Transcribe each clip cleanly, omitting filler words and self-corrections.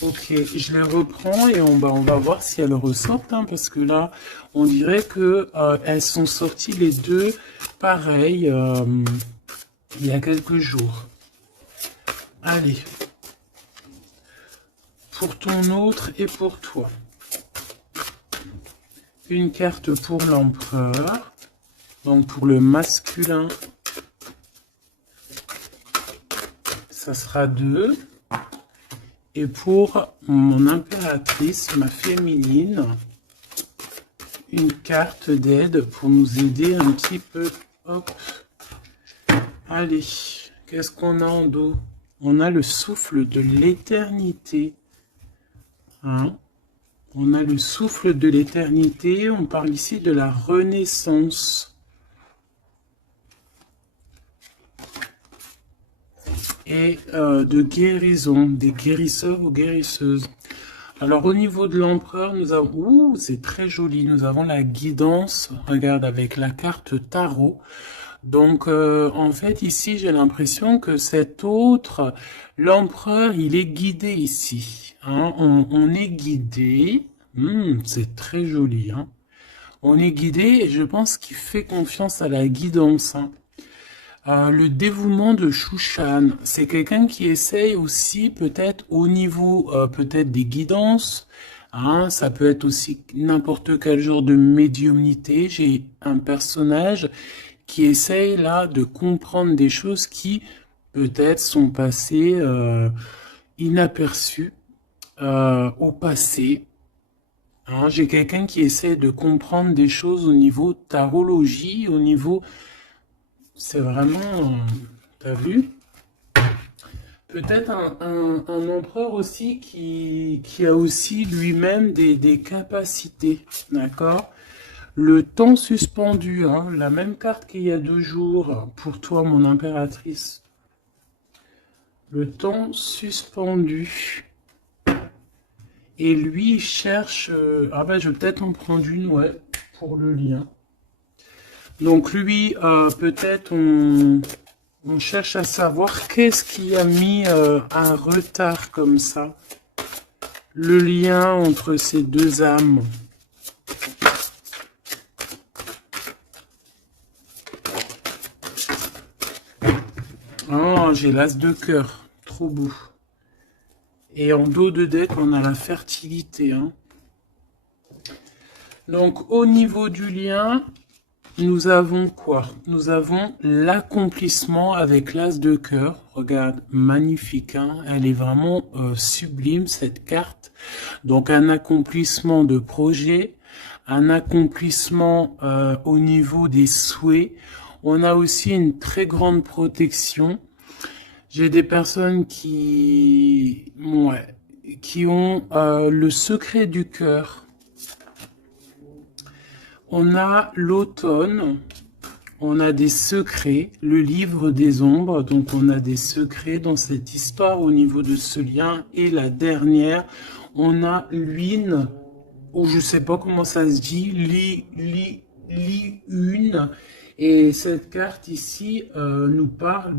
Ok, je les reprends et on va voir si elles ressortent, hein, parce que là, on dirait que elles sont sorties les deux pareilles il y a quelques jours. Allez, pour ton autre et pour toi. Une carte pour l'empereur, donc pour le masculin, ça sera 2. Et pour mon impératrice, ma féminine, une carte d'aide pour nous aider un petit peu. Hop. Allez, qu'est-ce qu'on a en dos? On a le souffle de l'éternité. Hein? On a le souffle de l'éternité. On parle ici de la renaissance. Et de guérison, des guérisseurs ou guérisseuses. Alors au niveau de l'empereur, nous avons, ouh, c'est très joli, nous avons la guidance, regarde, avec la carte tarot. Donc en fait ici j'ai l'impression que cet autre, l'empereur, il est guidé ici. Hein, on est guidé, c'est très joli. Hein. On est guidé et je pense qu'il fait confiance à la guidance. Hein. Le dévouement de Shushan, c'est quelqu'un qui essaye aussi peut-être au niveau peut-être des guidances, hein, ça peut être aussi n'importe quel genre de médiumnité. J'ai un personnage qui essaye là de comprendre des choses qui peut-être sont passées inaperçues au passé. Hein, j'ai quelqu'un qui essaie de comprendre des choses au niveau tarologie, au niveau... C'est vraiment... T'as vu? Peut-être un empereur aussi qui a aussi lui-même des capacités, d'accord? Le temps suspendu, hein, la même carte qu'il y a 2 jours, pour toi, mon impératrice. Le temps suspendu. Et lui, il cherche... ah ben, je vais peut-être en prendre une, ouais, pour le lien. Donc lui, peut-être on cherche à savoir qu'est-ce qui a mis un retard comme ça. Le lien entre ces deux âmes. Oh, j'ai l'as de cœur. Trop beau. Et en dos de deck, on a la fertilité. Hein. Donc au niveau du lien... Nous avons quoi? Nous avons l'accomplissement avec l'as de cœur. Regarde, magnifique, hein, elle est vraiment sublime cette carte. Donc un accomplissement de projet, un accomplissement au niveau des souhaits. On a aussi une très grande protection. J'ai des personnes qui ont le secret du cœur. On a l'automne, on a des secrets, le livre des ombres, donc on a des secrets dans cette histoire au niveau de ce lien. Et la dernière, on a l'une, ou je sais pas comment ça se dit, une. Et cette carte ici nous parle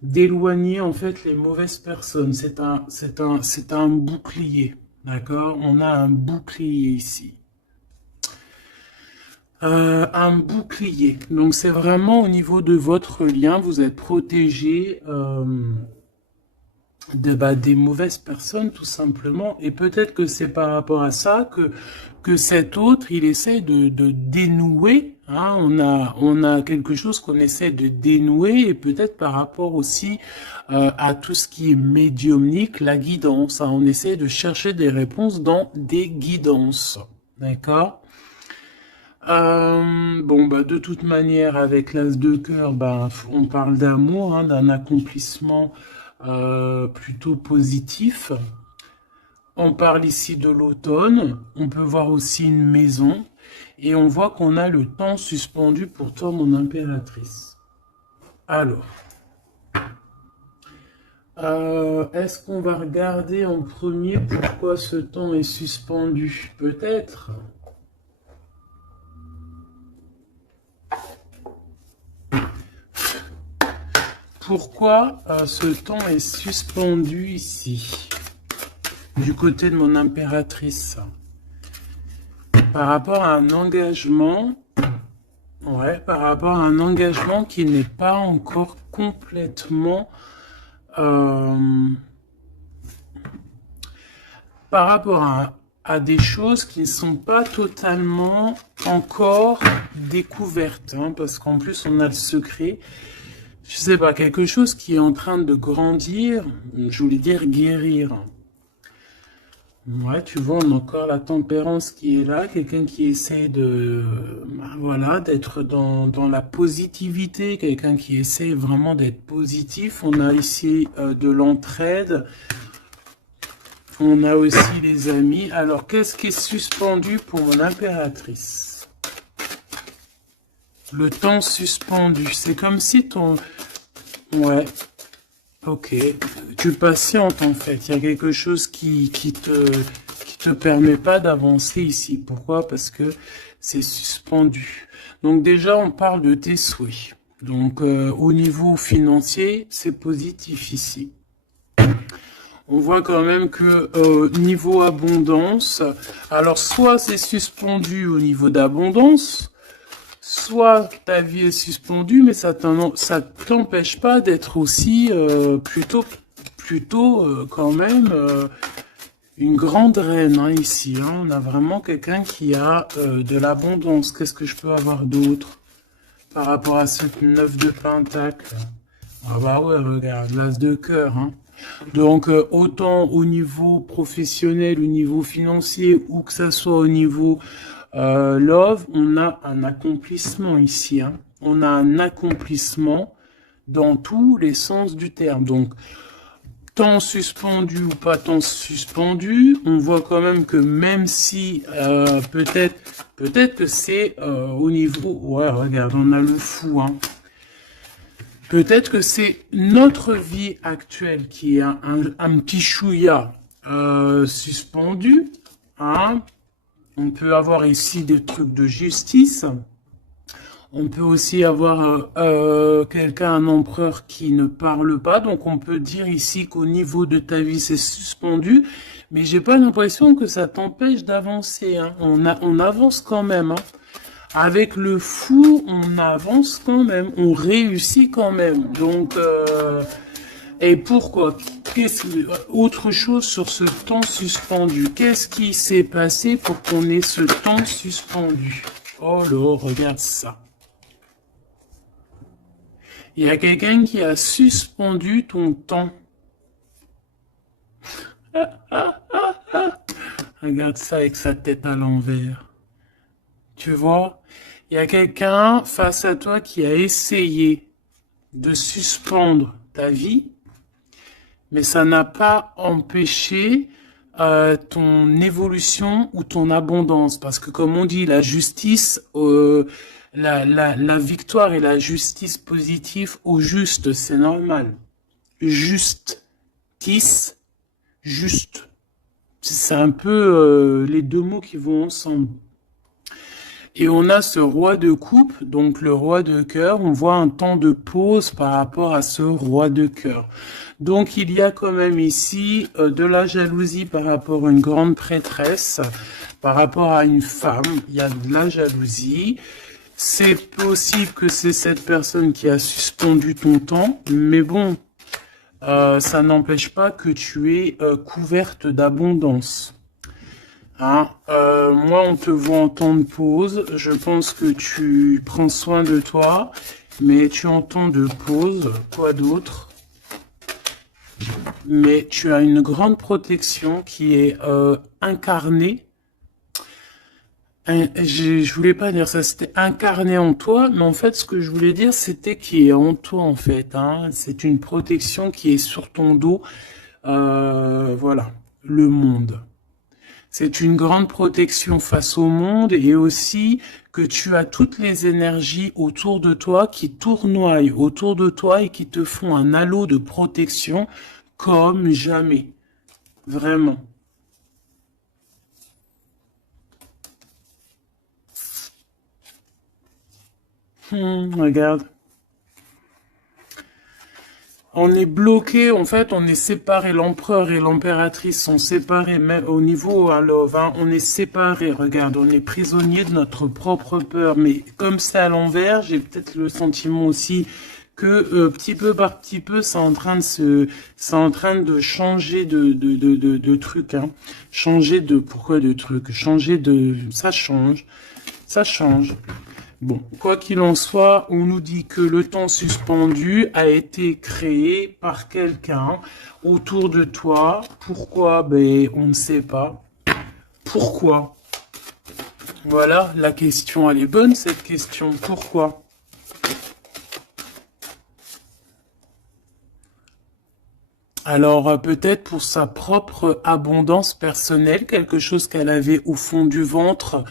d'éloigner en fait les mauvaises personnes. C'est un bouclier, d'accord? On a un bouclier ici. Un bouclier. Donc c'est vraiment au niveau de votre lien, vous êtes protégé des mauvaises personnes tout simplement. Et peut-être que c'est par rapport à ça que cet autre, il essaie de dénouer. Hein, on a quelque chose qu'on essaie de dénouer et peut-être par rapport aussi à tout ce qui est médiumnique, la guidance. Hein, on essaie de chercher des réponses dans des guidances. D'accord? De toute manière, avec l'as de cœur, on parle d'amour, hein, d'un accomplissement plutôt positif. On parle ici de l'automne. On peut voir aussi une maison. Et on voit qu'on a le temps suspendu pour toi, mon impératrice. Alors, est-ce qu'on va regarder en premier pourquoi ce temps est suspendu? Peut-être. Pourquoi ce temps est suspendu ici? du côté de mon impératrice. Par rapport à un engagement, ouais, par rapport à un engagement qui n'est pas encore complètement... par rapport à des choses qui ne sont pas totalement encore découvertes, hein, parce qu'en plus on a le secret, je sais pas, quelque chose qui est en train de grandir, je voulais dire guérir. Ouais, tu vois, on a encore la tempérance qui est là, quelqu'un qui essaie de, voilà, d'être dans la positivité, quelqu'un qui essaie vraiment d'être positif. On a ici de l'entraide. On a aussi les amis. Alors, qu'est-ce qui est suspendu pour mon impératrice? Le temps suspendu. C'est comme si ton... Ouais. Ok. Tu patientes, en fait. Il y a quelque chose qui te permet pas d'avancer ici. Pourquoi? Parce que c'est suspendu. Donc, déjà, on parle de tes souhaits. Donc, au niveau financier, c'est positif ici. On voit quand même que niveau abondance, alors soit c'est suspendu au niveau d'abondance, soit ta vie est suspendue, mais ça t'empêche pas d'être aussi plutôt quand même une grande reine hein, ici. Hein. On a vraiment quelqu'un qui a de l'abondance. Qu'est-ce que je peux avoir d'autre par rapport à ce 9 de pentacle? Ah bah ouais, regarde, l'as de cœur. Hein. Donc, autant au niveau professionnel, au niveau financier, ou que ça soit au niveau love, on a un accomplissement ici. Hein. On a un accomplissement dans tous les sens du terme. Donc, temps suspendu ou pas temps suspendu, on voit quand même si peut-être que c'est au niveau... Ouais, regarde, on a le fou, hein. Peut-être que c'est notre vie actuelle qui est un petit chouïa suspendu. Hein. On peut avoir ici des trucs de justice. On peut aussi avoir quelqu'un, un empereur qui ne parle pas. Donc on peut dire ici qu'au niveau de ta vie, c'est suspendu. Mais j'ai pas l'impression que ça t'empêche d'avancer. Hein. On avance quand même. Hein. Avec le fou, on avance quand même, on réussit quand même. Donc, et pourquoi? Autre chose sur ce temps suspendu. Qu'est-ce qui s'est passé pour qu'on ait ce temps suspendu? Oh là, regarde ça. Il y a quelqu'un qui a suspendu ton temps. Regarde ça avec sa tête à l'envers. Tu vois? Il y a quelqu'un face à toi qui a essayé de suspendre ta vie, mais ça n'a pas empêché ton évolution ou ton abondance. Parce que comme on dit, la justice, la victoire et la justice positive au juste, c'est normal. Justice, juste. C'est un peu les deux mots qui vont ensemble. Et on a ce roi de coupe, donc le roi de cœur. On voit un temps de pause par rapport à ce roi de cœur. Donc il y a quand même ici de la jalousie par rapport à une grande prêtresse, par rapport à une femme. Il y a de la jalousie. C'est possible que c'est cette personne qui a suspendu ton temps, mais bon, ça n'empêche pas que tu es couverte d'abondance. Hein, moi, on te voit en temps de pause. Je pense que tu prends soin de toi, mais tu es en temps de pause. Quoi d'autre? Mais tu as une grande protection qui est incarnée. Je voulais pas dire ça, c'était incarné en toi, mais en fait, ce que je voulais dire, c'était qui est en toi, en fait. Hein. C'est une protection qui est sur ton dos. Voilà, le monde. C'est une grande protection face au monde et aussi que tu as toutes les énergies autour de toi qui tournoient autour de toi et qui te font un halo de protection comme jamais. Vraiment. Regarde. On est bloqué, en fait, on est séparés. L'empereur et l'impératrice sont séparés, même au niveau à Love, hein, on est séparés. Regarde, on est prisonnier de notre propre peur. Mais comme c'est à l'envers, j'ai peut-être le sentiment aussi que petit peu par petit peu, c'est en train de changer de truc, hein. Changer de, pourquoi de truc? Changer de, ça change. Ça change. Bon, quoi qu'il en soit, on nous dit que le temps suspendu a été créé par quelqu'un autour de toi. Pourquoi? Ben, on ne sait pas. Pourquoi? Voilà, la question, elle est bonne, cette question. Pourquoi? Alors, peut-être pour sa propre abondance personnelle, quelque chose qu'elle avait au fond du ventre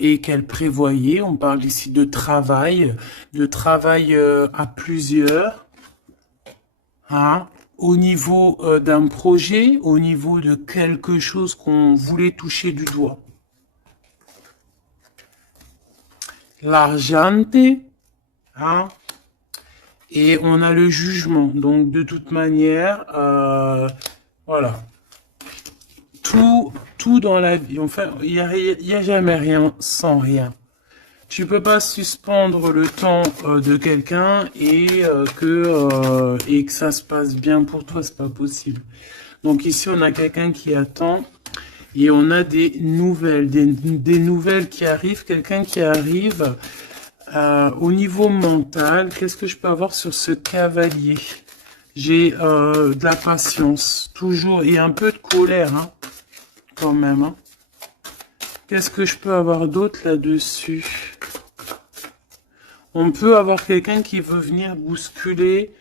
et qu'elle prévoyait. On parle ici de travail à plusieurs, hein, au niveau d'un projet, au niveau de quelque chose qu'on voulait toucher du doigt. L'argente, hein, et on a le jugement. Donc, de toute manière, voilà. Tout dans la vie, enfin, il y a jamais rien sans rien. Tu peux pas suspendre le temps de quelqu'un et que ça se passe bien pour toi, c'est pas possible. Donc ici, on a quelqu'un qui attend et on a des nouvelles, des nouvelles qui arrivent, quelqu'un qui arrive. Au niveau mental, qu'est-ce que je peux avoir sur ce cavalier? J'ai de la patience, toujours, et un peu de colère, hein, quand même. Hein. Qu'est-ce que je peux avoir d'autre là-dessus? On peut avoir quelqu'un qui veut venir bousculer.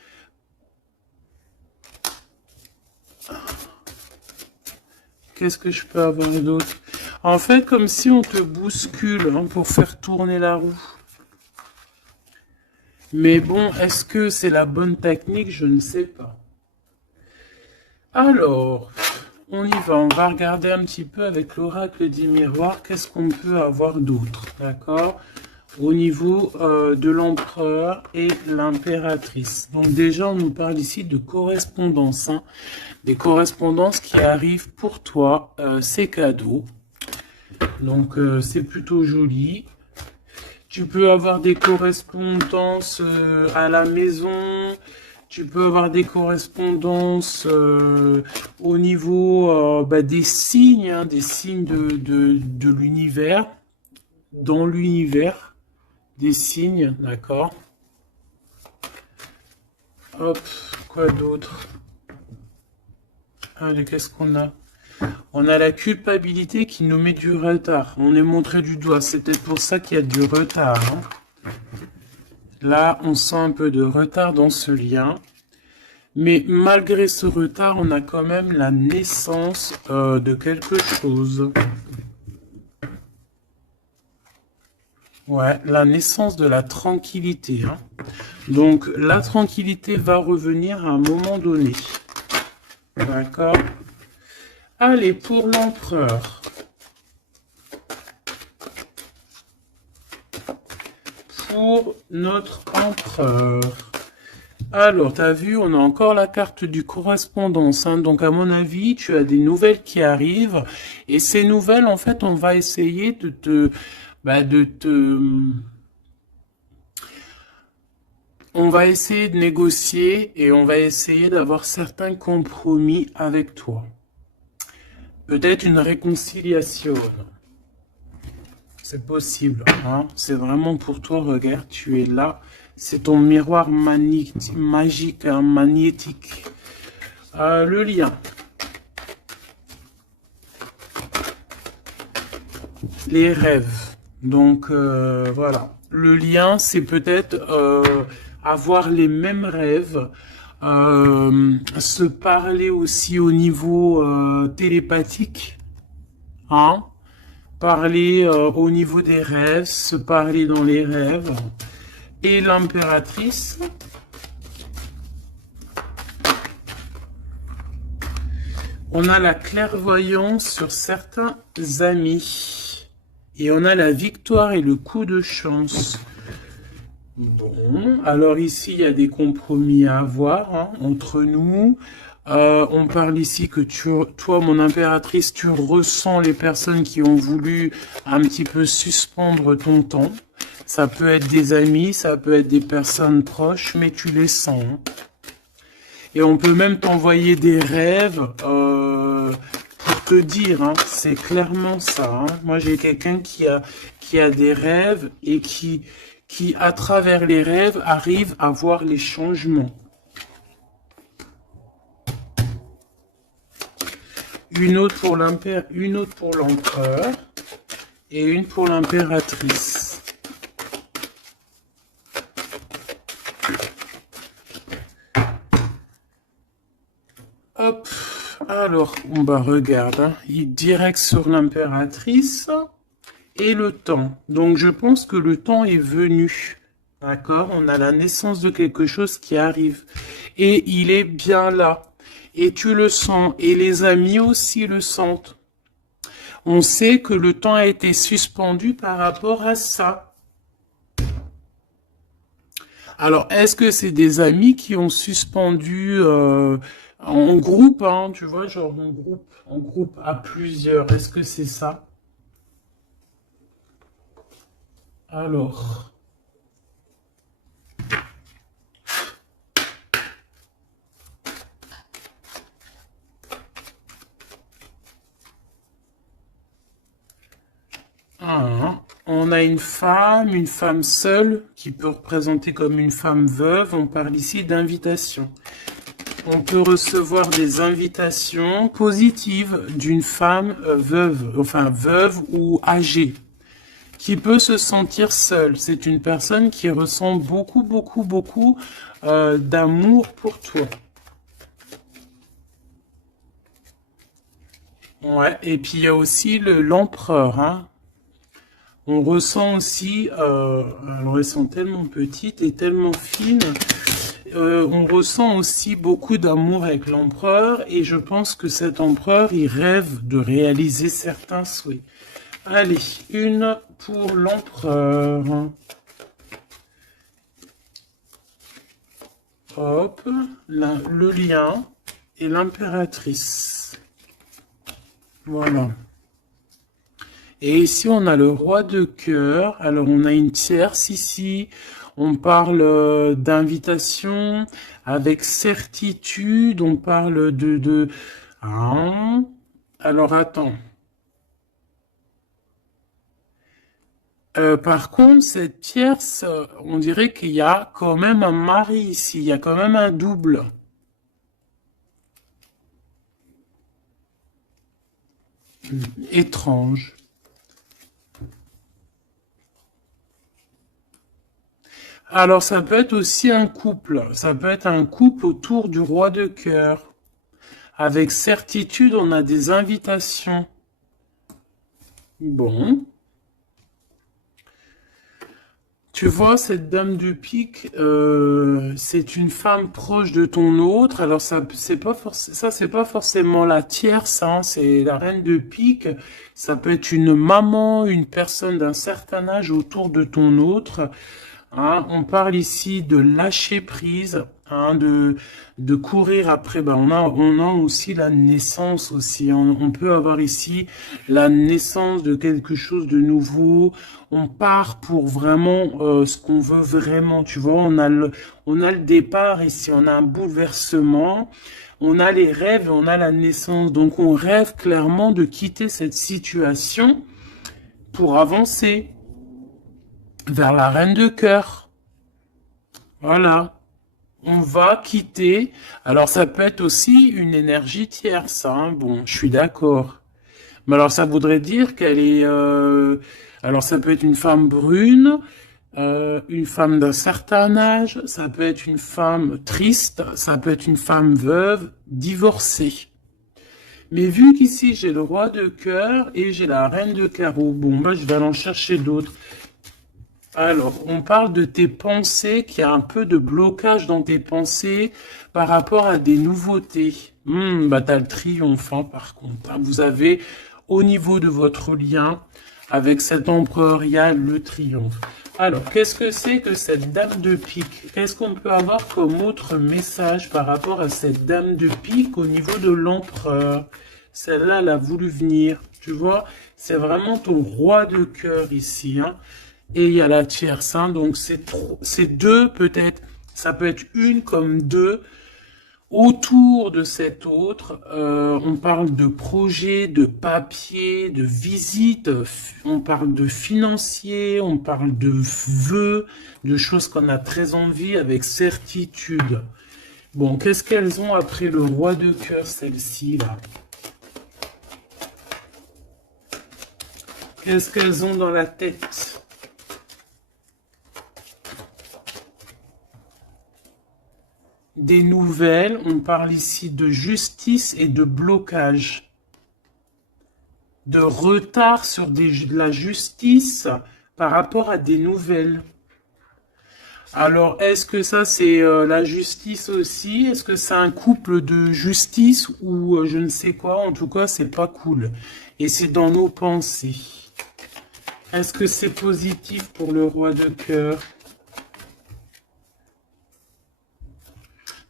Qu'est-ce que je peux avoir d'autre? En fait, comme si on te bouscule hein, pour faire tourner la roue. Mais bon, est-ce que c'est la bonne technique? Je ne sais pas. Alors, on y va. On va regarder un petit peu avec l'oracle des miroirs. Qu'est-ce qu'on peut avoir d'autre? D'accord? Au niveau de l'empereur et l'impératrice. Donc déjà, on nous parle ici de correspondance. Hein. Des correspondances qui arrivent pour toi. C'est cadeau. Donc, c'est plutôt joli. Tu peux avoir des correspondances à la maison. Tu peux avoir des correspondances au niveau des signes, hein, des signes de l'univers. Dans l'univers, des signes, d'accord. Hop, quoi d'autre? Allez, qu'est-ce qu'on a? On a la culpabilité qui nous met du retard. On est montré du doigt. C'est peut-être pour ça qu'il y a du retard. Hein. Là, on sent un peu de retard dans ce lien. Mais malgré ce retard, on a quand même la naissance de quelque chose. Ouais, la naissance de la tranquillité. Hein. Donc, la tranquillité va revenir à un moment donné. D'accord? Allez, pour l'empereur. Pour notre empereur. Alors, tu as vu, on a encore la carte du correspondance. Hein. Donc, à mon avis, tu as des nouvelles qui arrivent. Et ces nouvelles, en fait, on va essayer de te... On va essayer de négocier et on va essayer d'avoir certains compromis avec toi. Peut-être une réconciliation. C'est possible. Hein? C'est vraiment pour toi. Regarde, tu es là. C'est ton miroir magique, hein, magnétique. Le lien. Les rêves. Donc, voilà. Le lien, c'est peut-être avoir les mêmes rêves. Se parler aussi au niveau télépathique, hein, parler au niveau des rêves, se parler dans les rêves, et l'impératrice, on a la clairvoyance sur certains amis, et on a la victoire et le coup de chance. Bon, alors ici, il y a des compromis à avoir hein, entre nous. On parle ici que toi, mon impératrice, tu ressens les personnes qui ont voulu un petit peu suspendre ton temps. Ça peut être des amis, ça peut être des personnes proches, mais tu les sens. Hein. Et on peut même t'envoyer des rêves pour te dire, hein, c'est clairement ça. Hein. Moi, j'ai quelqu'un qui a des rêves et qui, à travers les rêves, arrive à voir les changements. Une autre pour l'empereur et une pour l'impératrice. Hop, alors, on va regarder, hein. Il direct sur l'impératrice et le temps. Donc, je pense que le temps est venu. D'accord? On a la naissance de quelque chose qui arrive. Et il est bien là. Et tu le sens. Et les amis aussi le sentent. On sait que le temps a été suspendu par rapport à ça. Alors, est-ce que c'est des amis qui ont suspendu en groupe, hein, tu vois, genre en groupe à plusieurs. Est-ce que c'est ça? Alors, on a une femme seule, qui peut représenter comme une femme veuve. On parle ici d'invitation. On peut recevoir des invitations positives d'une femme veuve, enfin veuve ou âgée, qui peut se sentir seule. C'est une personne qui ressent beaucoup d'amour pour toi. Ouais, et puis il y a aussi l'empereur, hein. On ressent aussi, alors elles sont tellement petites et tellement fines, on ressent aussi beaucoup d'amour avec l'empereur et je pense que cet empereur, il rêve de réaliser certains souhaits. Allez, une pour l'empereur. Hop, le lien et l'impératrice. Voilà. Et ici, on a le roi de cœur. Alors, on a une tierce ici. On parle d'invitation avec certitude. On parle de... Ah. Alors, attends. Par contre, cette tierce, on dirait qu'il y a quand même un mari ici. Il y a quand même un double. Étrange. Alors, ça peut être aussi un couple. Ça peut être un couple autour du roi de cœur. Avec certitude, on a des invitations. Bon. Tu vois, cette dame de pique, c'est une femme proche de ton autre. Alors, c'est pas forcément la tierce, hein, c'est la reine de pique. Ça peut être une maman, une personne d'un certain âge autour de ton autre. Hein, on parle ici de lâcher prise, hein, de courir après. Ben, on a aussi la naissance aussi. On peut avoir ici la naissance de quelque chose de nouveau. On part pour vraiment ce qu'on veut vraiment. Tu vois, on a le départ ici. On a un bouleversement. On a les rêves et on a la naissance. Donc, on rêve clairement de quitter cette situation pour avancer vers la reine de cœur. Voilà. On va quitter. Alors, ça peut être aussi une énergie tierce. Hein. Bon, je suis d'accord. Mais alors, ça voudrait dire qu'elle est... alors, ça peut être une femme brune, une femme d'un certain âge, ça peut être une femme triste, ça peut être une femme veuve, divorcée. Mais vu qu'ici, j'ai le roi de cœur et j'ai la reine de carreau, bon, bah, je vais aller en chercher d'autres. Alors, on parle de tes pensées, qu'il y a un peu de blocage dans tes pensées par rapport à des nouveautés. Bah, t'as le triomphe, hein, par contre. Hein. Vous avez au niveau de votre lien. Avec cet empereur, il y a le triomphe. Alors, qu'est-ce que c'est que cette dame de pique? Qu'est-ce qu'on peut avoir comme autre message par rapport à cette dame de pique au niveau de l'empereur? Celle-là, elle a voulu venir. Tu vois, c'est vraiment ton roi de cœur ici. Hein. Et il y a la tierce. Hein, donc, c'est deux peut-être. Ça peut être une comme deux. Autour de cet autre, on parle de projet, de papier, de visite, on parle de financier, on parle de vœux, de choses qu'on a très envie avec certitude. Bon, qu'est-ce qu'elles ont après le roi de cœur, celles-ci, là? Qu'est-ce qu'elles ont dans la tête? Des nouvelles, on parle ici de justice et de blocage. De retard sur de la justice par rapport à des nouvelles. Alors, est-ce que ça c'est la justice aussi? Est-ce que c'est un couple de justice ou je ne sais quoi? En tout cas, c'est pas cool. Et c'est dans nos pensées. Est-ce que c'est positif pour le roi de cœur?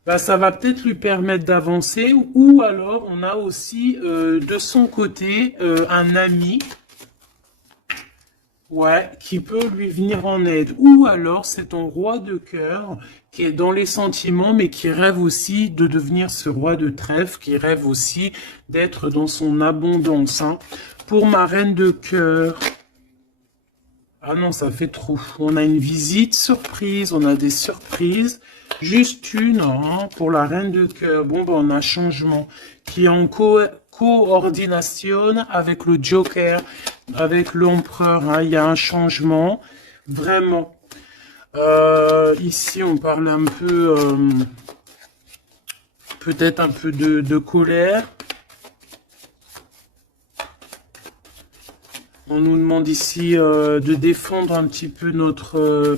Bah, ça va peut-être lui permettre d'avancer, ou alors on a aussi de son côté un ami, ouais, qui peut lui venir en aide. Ou alors c'est ton roi de cœur qui est dans les sentiments, mais qui rêve aussi de devenir ce roi de trèfle, qui rêve aussi d'être dans son abondance. Hein. Pour ma reine de cœur, ah non, ça fait trop. On a une visite surprise, on a des surprises. Juste une, hein, pour la reine de cœur. Bon, ben, on a un changement qui est en coordination avec le Joker, avec l'empereur. Hein, il y a un changement, vraiment. Ici, on parle un peu, peut-être un peu de colère. On nous demande ici de défendre un petit peu notre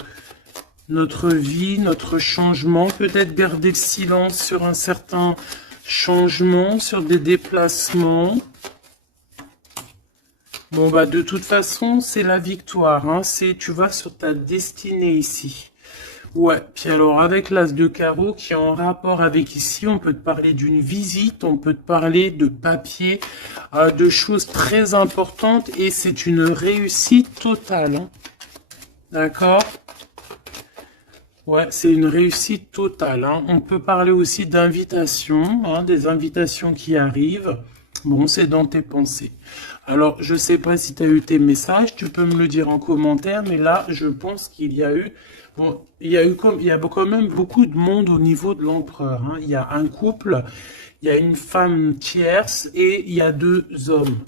vie, notre changement. Peut-être garder le silence sur un certain changement, sur des déplacements. Bon, bah de toute façon, c'est la victoire. Hein. Tu vas sur ta destinée ici. Ouais, puis alors avec l'as de carreau qui est en rapport avec ici, on peut te parler d'une visite, on peut te parler de papier, de choses très importantes et c'est une réussite totale. Hein. D'accord? Ouais, c'est une réussite totale. Hein. On peut parler aussi d'invitations, hein, des invitations qui arrivent. Bon, c'est dans tes pensées. Alors, je sais pas si tu as eu tes messages, tu peux me le dire en commentaire, mais là, je pense qu'il y a eu... Bon, il y a quand même beaucoup de monde au niveau de l'empereur. Hein. Il y a un couple, il y a une femme tierce et il y a deux hommes.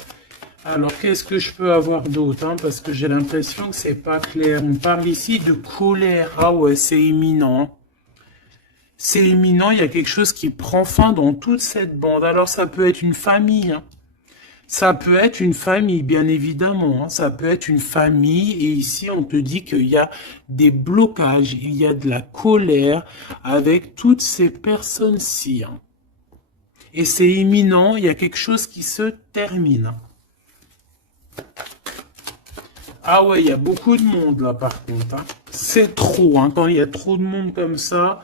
Alors, qu'est-ce que je peux avoir d'autre hein, parce que j'ai l'impression que c'est pas clair. On parle ici de colère. Ah ouais, c'est imminent. C'est imminent, il y a quelque chose qui prend fin dans toute cette bande. Alors, ça peut être une famille. Hein. Ça peut être une famille, bien évidemment. Hein. Ça peut être une famille. Et ici, on te dit qu'il y a des blocages. Il y a de la colère avec toutes ces personnes-ci. Hein. Et c'est imminent. Il y a quelque chose qui se termine. Ah ouais, il y a beaucoup de monde là par contre. Hein. C'est trop. Hein. Quand il y a trop de monde comme ça,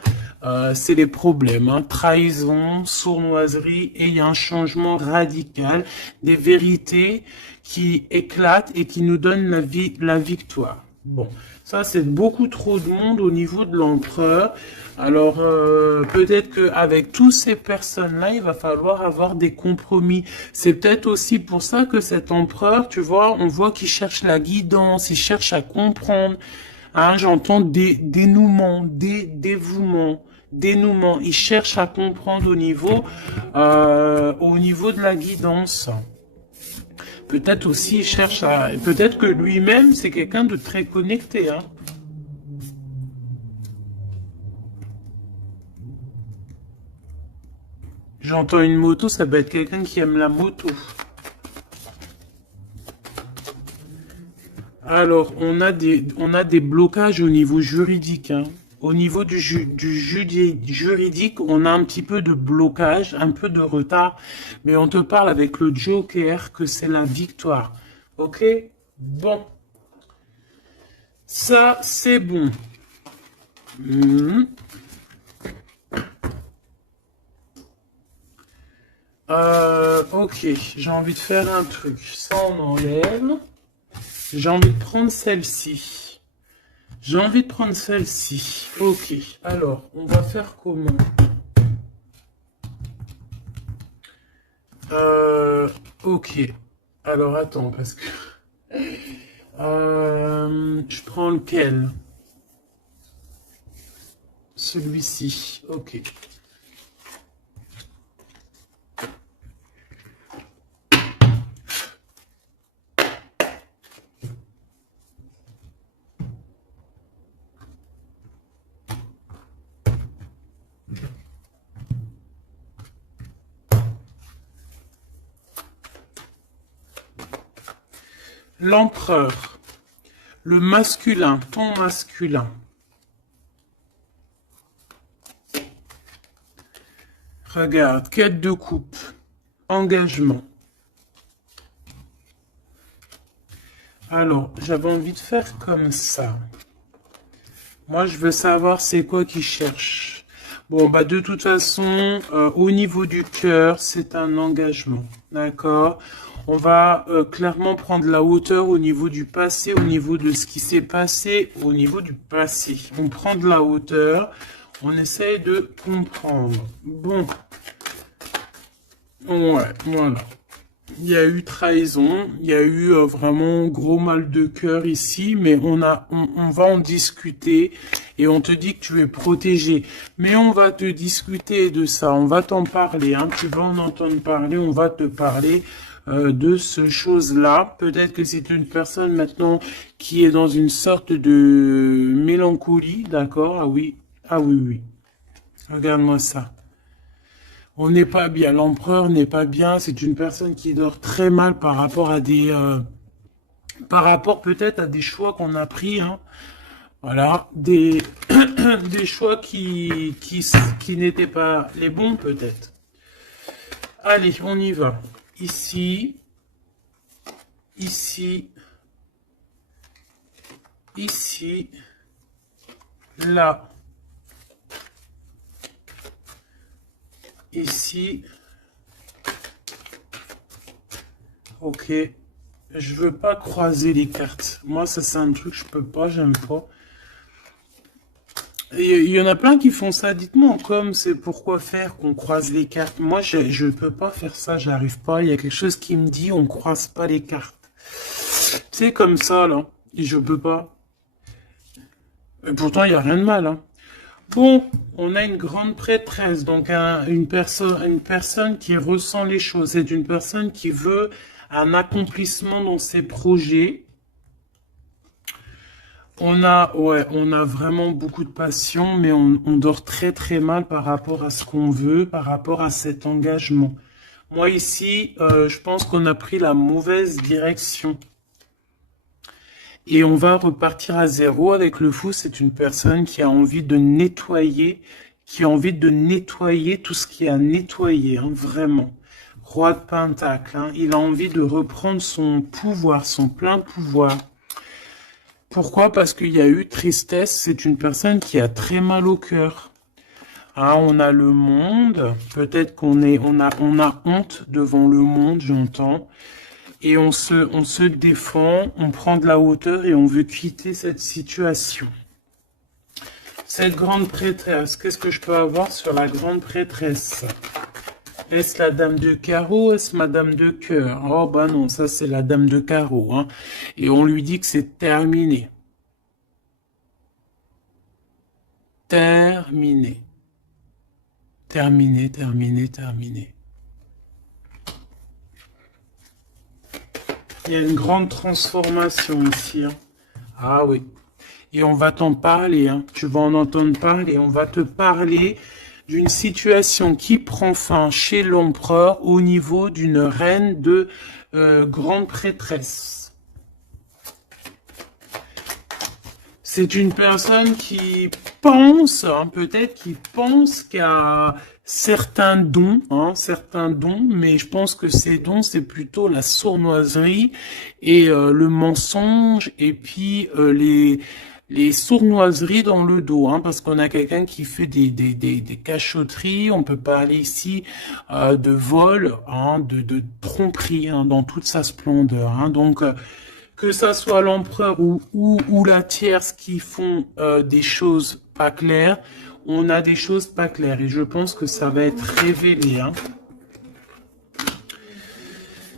c'est les problèmes. Hein. Trahison, sournoiserie et il y a un changement radical. Des vérités qui éclatent et qui nous donnent la victoire. Bon, ça c'est beaucoup trop de monde au niveau de l'empereur. Alors, peut-être qu'avec toutes ces personnes-là, il va falloir avoir des compromis. C'est peut-être aussi pour ça que cet empereur, tu vois, on voit qu'il cherche la guidance, il cherche à comprendre. Hein, j'entends dénouement, dévouement, dénouement. Il cherche à comprendre au niveau de la guidance. Peut-être aussi, il cherche à... Peut-être que lui-même, c'est quelqu'un de très connecté, hein. J'entends une moto, ça peut être quelqu'un qui aime la moto. Alors, on a des blocages au niveau juridique. Hein. Au niveau du juridique, on a un petit peu de blocage, un peu de retard, mais on te parle avec le Joker que c'est la victoire. Ok? Bon. Ça, c'est bon. Ok, j'ai envie de faire un truc. Ça, on enlève. J'ai envie de prendre celle-ci. J'ai envie de prendre celle-ci. Ok, alors, on va faire comment? Ok. Alors, attends, parce que... je prends lequel? Celui-ci. Ok. L'empereur. Le masculin, ton masculin. Regarde, quête de coupe. Engagement. Alors, j'avais envie de faire comme ça. Moi, je veux savoir c'est quoi qu'il cherche. Bon, bah de toute façon, au niveau du cœur, c'est un engagement. D'accord? On va clairement prendre la hauteur au niveau du passé, au niveau de ce qui s'est passé, au niveau du passé. On prend de la hauteur, on essaye de comprendre. Bon. Ouais, voilà. Il y a eu trahison, il y a eu vraiment gros mal de cœur ici, mais on va en discuter et on te dit que tu es protégé. Mais on va te discuter de ça, on va t'en parler, hein, tu vas en entendre parler, on va te parler de ce chose-là. Peut-être que c'est une personne maintenant qui est dans une sorte de mélancolie, d'accord? Ah oui, oui. Regarde-moi ça. On n'est pas bien, l'empereur n'est pas bien, c'est une personne qui dort très mal par rapport à par rapport peut-être à des choix qu'on a pris, hein. Voilà, des choix qui n'étaient pas les bons peut-être. Allez, on y va. Ici, ici, ici, là, ici. Ok. Je veux pas croiser les cartes. Moi, ça, c'est un truc que je peux pas, j'aime pas. Il y en a plein qui font ça. Dites-moi comme c'est pourquoi faire qu'on croise les cartes. Moi, je peux pas faire ça, j'arrive pas. Il y a quelque chose qui me dit on croise pas les cartes. C'est comme ça, là. Et je peux pas. Et pourtant, il y a rien de mal, hein. Bon, on a une grande prêtresse, donc une personne qui ressent les choses. C'est une personne qui veut un accomplissement dans ses projets. On a vraiment beaucoup de passion, mais on dort très très mal par rapport à ce qu'on veut, par rapport à cet engagement. Moi ici, je pense qu'on a pris la mauvaise direction. Et on va repartir à zéro avec le fou. C'est une personne qui a envie de nettoyer, qui a envie de nettoyer tout ce qui a nettoyé, hein, vraiment. Roi de Pentacle, hein, il a envie de reprendre son pouvoir, son plein pouvoir. Pourquoi? Parce qu'il y a eu tristesse. C'est une personne qui a très mal au cœur. Ah, on a le monde. Peut-être on a honte devant le monde, j'entends. Et on se défend, on prend de la hauteur et on veut quitter cette situation. Cette grande prêtresse, qu'est-ce que je peux avoir sur la grande prêtresse? Est-ce la dame de carreau? Est-ce madame de cœur? Oh bah non, ça c'est la dame de carreau, hein. Et on lui dit que c'est terminé. Terminé. Terminé, terminé, terminé. Il y a une grande transformation ici, hein. Ah oui. Et on va t'en parler, hein. Tu vas en entendre parler. On va te parler d'une situation qui prend fin chez l'empereur au niveau d'une reine de grande prêtresse. C'est une personne qui pense, hein, peut-être qui pense qu'il y a certains dons, mais je pense que ces dons, c'est plutôt la sournoiserie et le mensonge, et puis les sournoiseries dans le dos, hein, parce qu'on a quelqu'un qui fait des cachotteries. On peut parler ici de vol, hein, de tromperie, hein, dans toute sa splendeur, hein. Donc, que ça soit l'empereur ou la tierce qui font des choses pas claires, on a des choses pas claires. Et je pense que ça va être révélé, hein.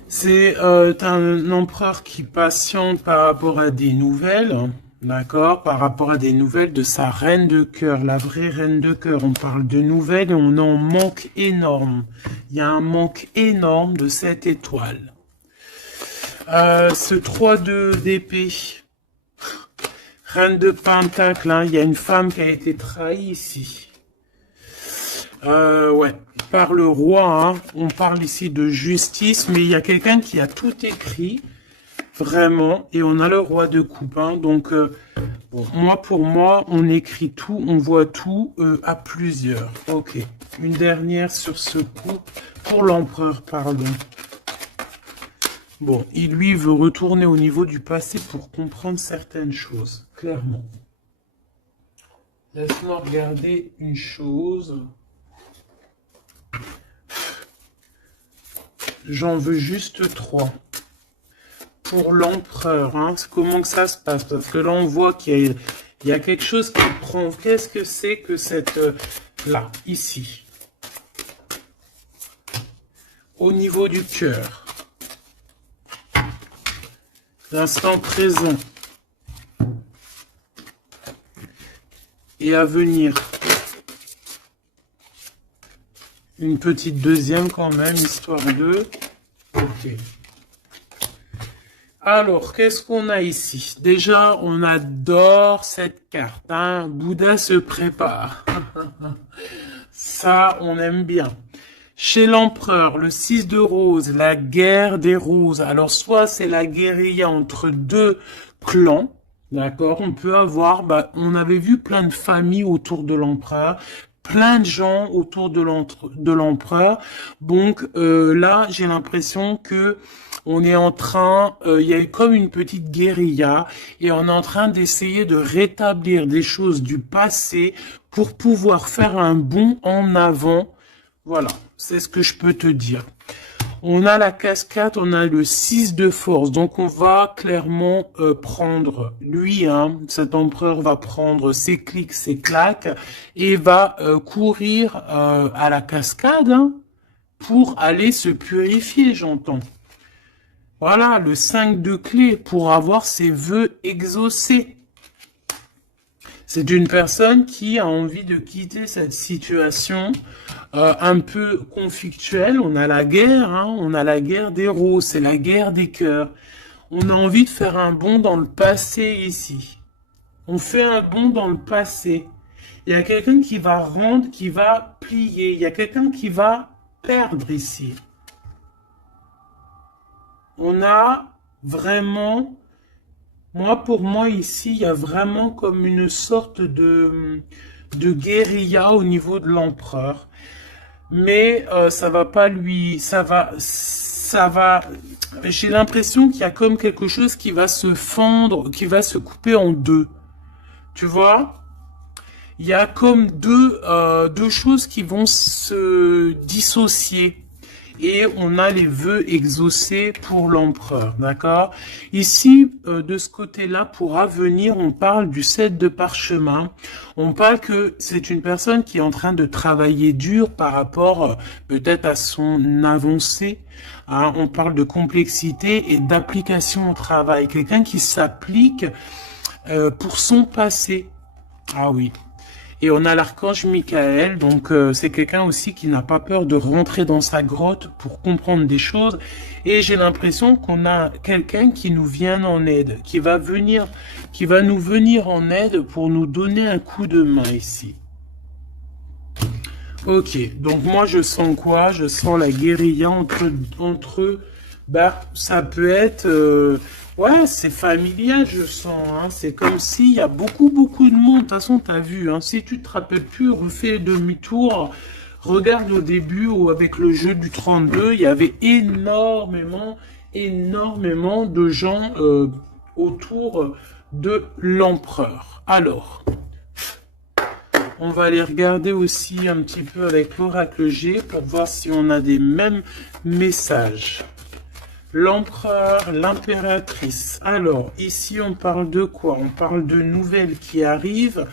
C'est un empereur qui patiente par rapport à des nouvelles, hein, d'accord, par rapport à des nouvelles de sa reine de cœur, la vraie reine de cœur. On parle de nouvelles et on en manque énorme. Il y a un manque énorme de cette étoile. Ce 3-2 d'épée, reine de pentacle, hein, il y a une femme qui a été trahie ici. Ouais, par le roi, hein, on parle ici de justice, mais il y a quelqu'un qui a tout écrit, vraiment, et on a le roi de coupe, hein, donc, bon, pour moi, on écrit tout, on voit tout à plusieurs. Ok, une dernière sur ce coup, pour l'empereur, pardon. Bon, il lui veut retourner au niveau du passé pour comprendre certaines choses, clairement. Laisse-moi regarder une chose. J'en veux juste 3. Pour l'empereur, hein, comment que ça se passe? Parce que là, on voit qu'il y a quelque chose qui prend. Qu'est-ce que c'est que cette... là, ici. Au niveau du cœur. L'instant présent. Et à venir. Une petite deuxième quand même, histoire de... Ok. Alors, qu'est-ce qu'on a ici? Déjà, on adore cette carte, hein. Bouddha se prépare. Ça, on aime bien. Chez l'empereur, le 6 de rose, la guerre des roses. Alors, soit c'est la guérilla entre deux clans, d'accord? On peut avoir, on avait vu plein de familles autour de l'empereur, plein de gens autour de l'empereur. Donc, là, j'ai l'impression que on est en train, il y a comme une petite guérilla, et on est en train d'essayer de rétablir des choses du passé pour pouvoir faire un bond en avant. Voilà, c'est ce que je peux te dire. On a la cascade, on a le 6 de force. Donc, on va clairement prendre, lui, hein, cet empereur va prendre ses clics, ses claques, et va courir à la cascade, hein, pour aller se purifier, j'entends. Voilà, le 5 de clé pour avoir ses vœux exaucés. C'est une personne qui a envie de quitter cette situation un peu conflictuelle. On a la guerre, hein, on a la guerre des roses, c'est la guerre des cœurs. On a envie de faire un bond dans le passé ici. On fait un bond dans le passé. Il y a quelqu'un qui va rendre, qui va plier. Il y a quelqu'un qui va perdre ici. On a vraiment... pour moi, ici, il y a vraiment comme une sorte de guérilla au niveau de l'empereur. Mais ça va pas lui... Ça va... J'ai l'impression qu'il y a comme quelque chose qui va se fendre, qui va se couper en deux. Tu vois? Il y a comme deux choses qui vont se dissocier. Et on a les vœux exaucés pour l'empereur, d'accord? Ici, de ce côté-là, pour avenir, on parle du 7 de parchemin. On parle que c'est une personne qui est en train de travailler dur par rapport peut-être à son avancée. Hein? On parle de complexité et d'application au travail. Quelqu'un qui s'applique pour son passé. Ah oui. Et on a l'archange Michael, donc c'est quelqu'un aussi qui n'a pas peur de rentrer dans sa grotte pour comprendre des choses. Et j'ai l'impression qu'on a quelqu'un qui nous vient en aide, qui va nous venir en aide pour nous donner un coup de main ici. Ok, donc moi je sens quoi? Je sens la guérilla entre Bah, ça peut être... ouais, c'est familial, je sens. Hein. C'est comme s'il y a beaucoup, beaucoup de monde. De toute façon, tu as vu. Hein. Si tu te rappelles plus, refais demi-tour. Regarde au début où avec le jeu du 32, il y avait énormément, énormément de gens autour de l'empereur. Alors, on va aller regarder aussi un petit peu avec l'oracle G pour voir si on a des mêmes messages. L'empereur, l'impératrice. Alors, ici, on parle de quoi? On parle de nouvelles qui arrivent,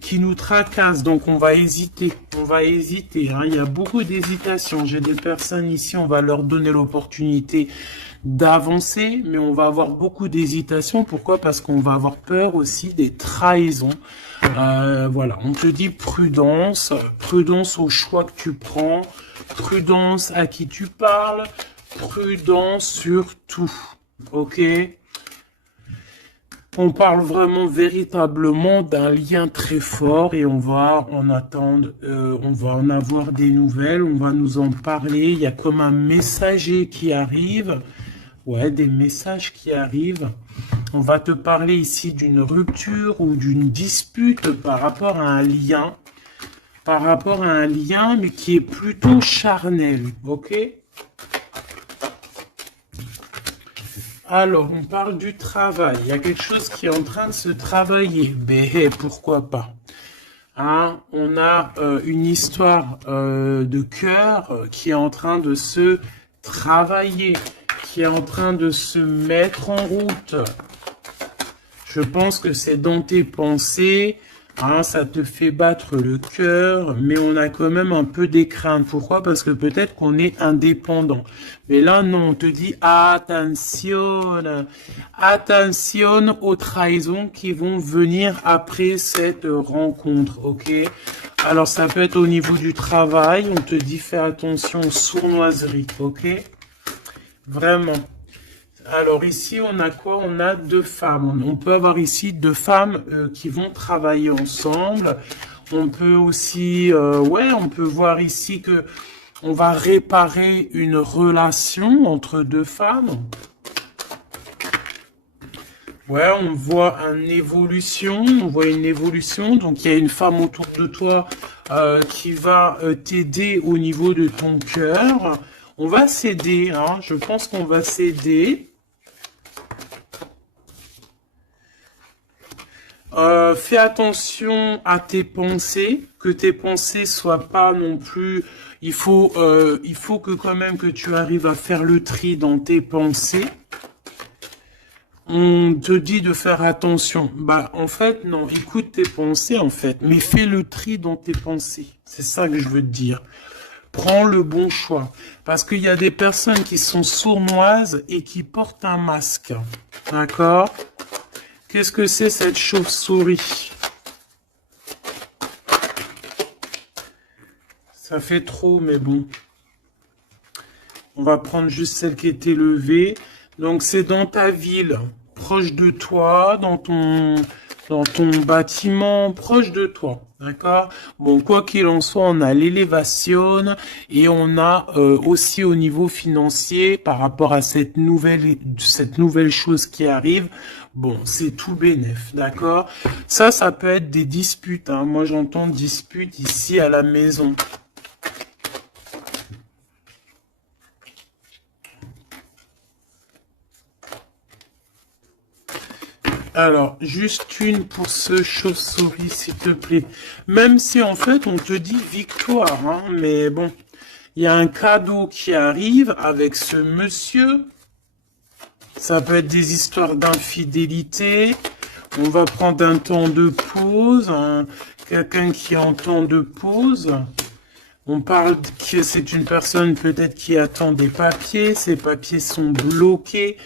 qui nous tracassent. Donc, on va hésiter. On va hésiter. Hein. Il y a beaucoup d'hésitation. J'ai des personnes ici, on va leur donner l'opportunité d'avancer, mais on va avoir beaucoup d'hésitation. Pourquoi? Parce qu'on va avoir peur aussi des trahisons. Voilà, on te dit prudence, prudence au choix que tu prends, prudence à qui tu parles, prudence sur tout, ok? On parle vraiment véritablement d'un lien très fort et on va en attendre, on va en avoir des nouvelles, on va nous en parler. Il y a comme un messager qui arrive, ouais, des messages qui arrivent. On va te parler ici d'une rupture ou d'une dispute par rapport à un lien. Par rapport à un lien, mais qui est plutôt charnel, ok? Alors, on parle du travail. Il y a quelque chose qui est en train de se travailler. Mais pourquoi pas? Hein, on a une histoire de cœur qui est en train de se travailler, qui est en train de se mettre en route. Je pense que c'est dans tes pensées, hein, ça te fait battre le cœur, mais on a quand même un peu des craintes. Pourquoi? Parce que peut-être qu'on est indépendant. Mais là, non, on te dit attention, attention aux trahisons qui vont venir après cette rencontre, ok? Alors, ça peut être au niveau du travail, on te dit fais attention aux sournoiseries, ok? Vraiment. Alors ici, on a quoi? On a deux femmes. On peut avoir ici deux femmes qui vont travailler ensemble. On peut aussi, ouais, on peut voir ici que on va réparer une relation entre deux femmes. Ouais, on voit une évolution. Donc, il y a une femme autour de toi qui va t'aider au niveau de ton cœur. On va s'aider, hein. Je pense qu'on va s'aider. Fais attention à tes pensées, que tes pensées soient pas non plus. Il faut que quand même que tu arrives à faire le tri dans tes pensées. On te dit de faire attention. Bah, en fait, non, écoute tes pensées, en fait, mais fais le tri dans tes pensées. C'est ça que je veux te dire. Prends le bon choix. Parce qu'il y a des personnes qui sont sournoises et qui portent un masque. D'accord? Qu'est-ce que c'est cette chauve-souris? Ça fait trop, mais bon. On va prendre juste celle qui est élevée. Donc, c'est dans ta ville, proche de toi, dans ton bâtiment, proche de toi. D'accord? Bon, quoi qu'il en soit, on a l'élévation et on a aussi au niveau financier, par rapport à cette nouvelle chose qui arrive, bon, c'est tout bénef, d'accord? Ça peut être des disputes. Hein. Moi, j'entends disputes ici à la maison. Alors, juste une pour ce chauve-souris, s'il te plaît. Même si, en fait, on te dit victoire, hein, mais bon, il y a un cadeau qui arrive avec ce monsieur. Ça peut être des histoires d'infidélité. On va prendre un temps de pause, hein, quelqu'un qui est en temps de pause. On parle que c'est une personne peut-être qui attend des papiers. Ces papiers sont bloqués.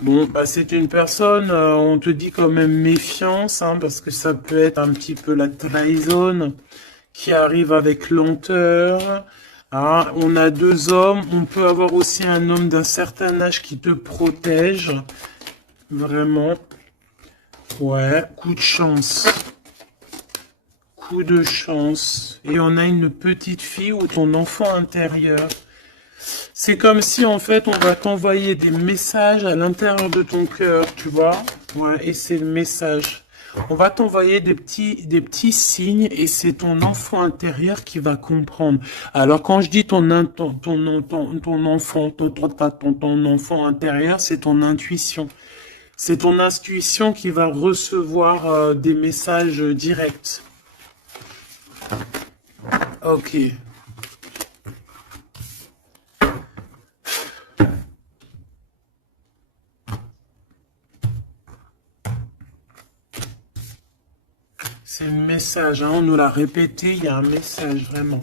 Bon, bah c'est une personne, on te dit quand même méfiance, hein, parce que ça peut être un petit peu la trahison qui arrive avec lenteur. Hein. On a deux hommes, on peut avoir aussi un homme d'un certain âge qui te protège. Vraiment. Ouais, coup de chance. Coup de chance. Et on a une petite fille ou ton enfant intérieur. C'est comme si, en fait, on va t'envoyer des messages à l'intérieur de ton cœur, tu vois. Ouais, et c'est le message. On va t'envoyer des petits signes et c'est ton enfant intérieur qui va comprendre. Alors, quand je dis ton enfant, ton enfant intérieur, c'est ton intuition. C'est ton intuition qui va recevoir des messages directs. Ok. C'est le message, hein, on nous l'a répété, il y a un message, vraiment.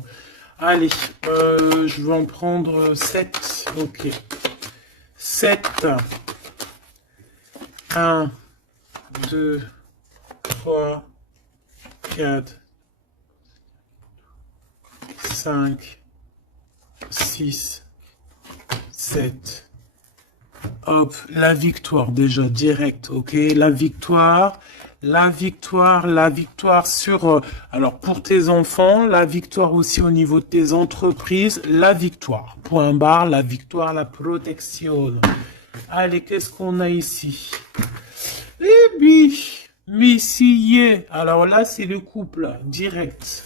Allez, je vais en prendre 7. Ok. 7. 1, 2, 3, 4, 5, 6, 7. Hop, la victoire déjà, direct, ok? La victoire sur, alors pour tes enfants, la victoire aussi au niveau de tes entreprises, la victoire, point barre, la victoire, la protection. Allez, qu'est-ce qu'on a ici? Eh bien, Messier, alors là, c'est le couple, direct.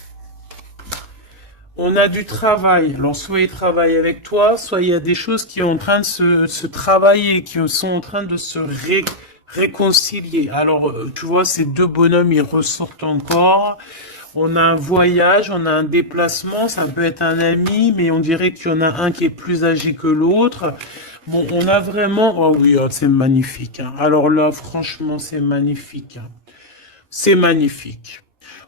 On a du travail. Alors, soit il travaille avec toi, soit il y a des choses qui sont en train de se travailler, qui sont en train de se réconcilier. Alors, tu vois, ces deux bonhommes, ils ressortent encore. On a un voyage, on a un déplacement, ça peut être un ami, mais on dirait qu'il y en a un qui est plus âgé que l'autre. Bon, on a vraiment... Oh oui, oh, c'est magnifique, hein. Alors là, franchement, c'est magnifique, hein. C'est magnifique.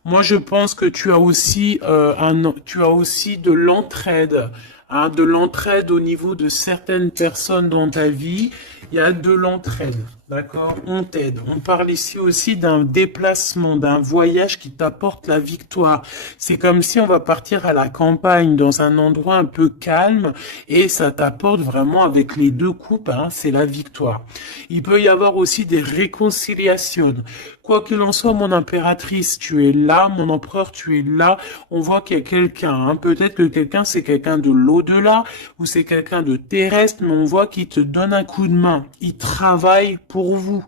Moi, je pense que tu as aussi de l'entraide, hein, de l'entraide au niveau de certaines personnes dans ta vie. Il y a de l'entraide, d'accord? On t'aide. On parle ici aussi d'un déplacement, d'un voyage qui t'apporte la victoire. C'est comme si on va partir à la campagne, dans un endroit un peu calme, et ça t'apporte vraiment avec les deux coupes, hein, c'est la victoire. Il peut y avoir aussi des réconciliations. Quoi qu'il en soit, mon impératrice, tu es là, mon empereur, tu es là. On voit qu'il y a quelqu'un, hein. Peut-être que quelqu'un, c'est quelqu'un de l'au-delà, ou c'est quelqu'un de terrestre, mais on voit qu'il te donne un coup de main. Il travaille pour vous.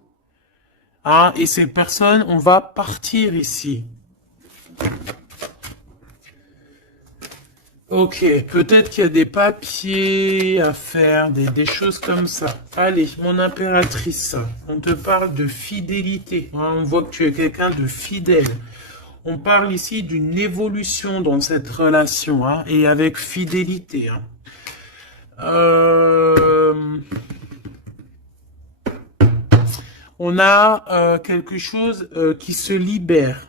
Hein, et ces personnes, on va partir ici. Ok, peut-être qu'il y a des papiers à faire, des choses comme ça. Allez, mon impératrice, on te parle de fidélité. Hein, on voit que tu es quelqu'un de fidèle. On parle ici d'une évolution dans cette relation, hein, et avec fidélité. Hein. On a quelque chose qui se libère.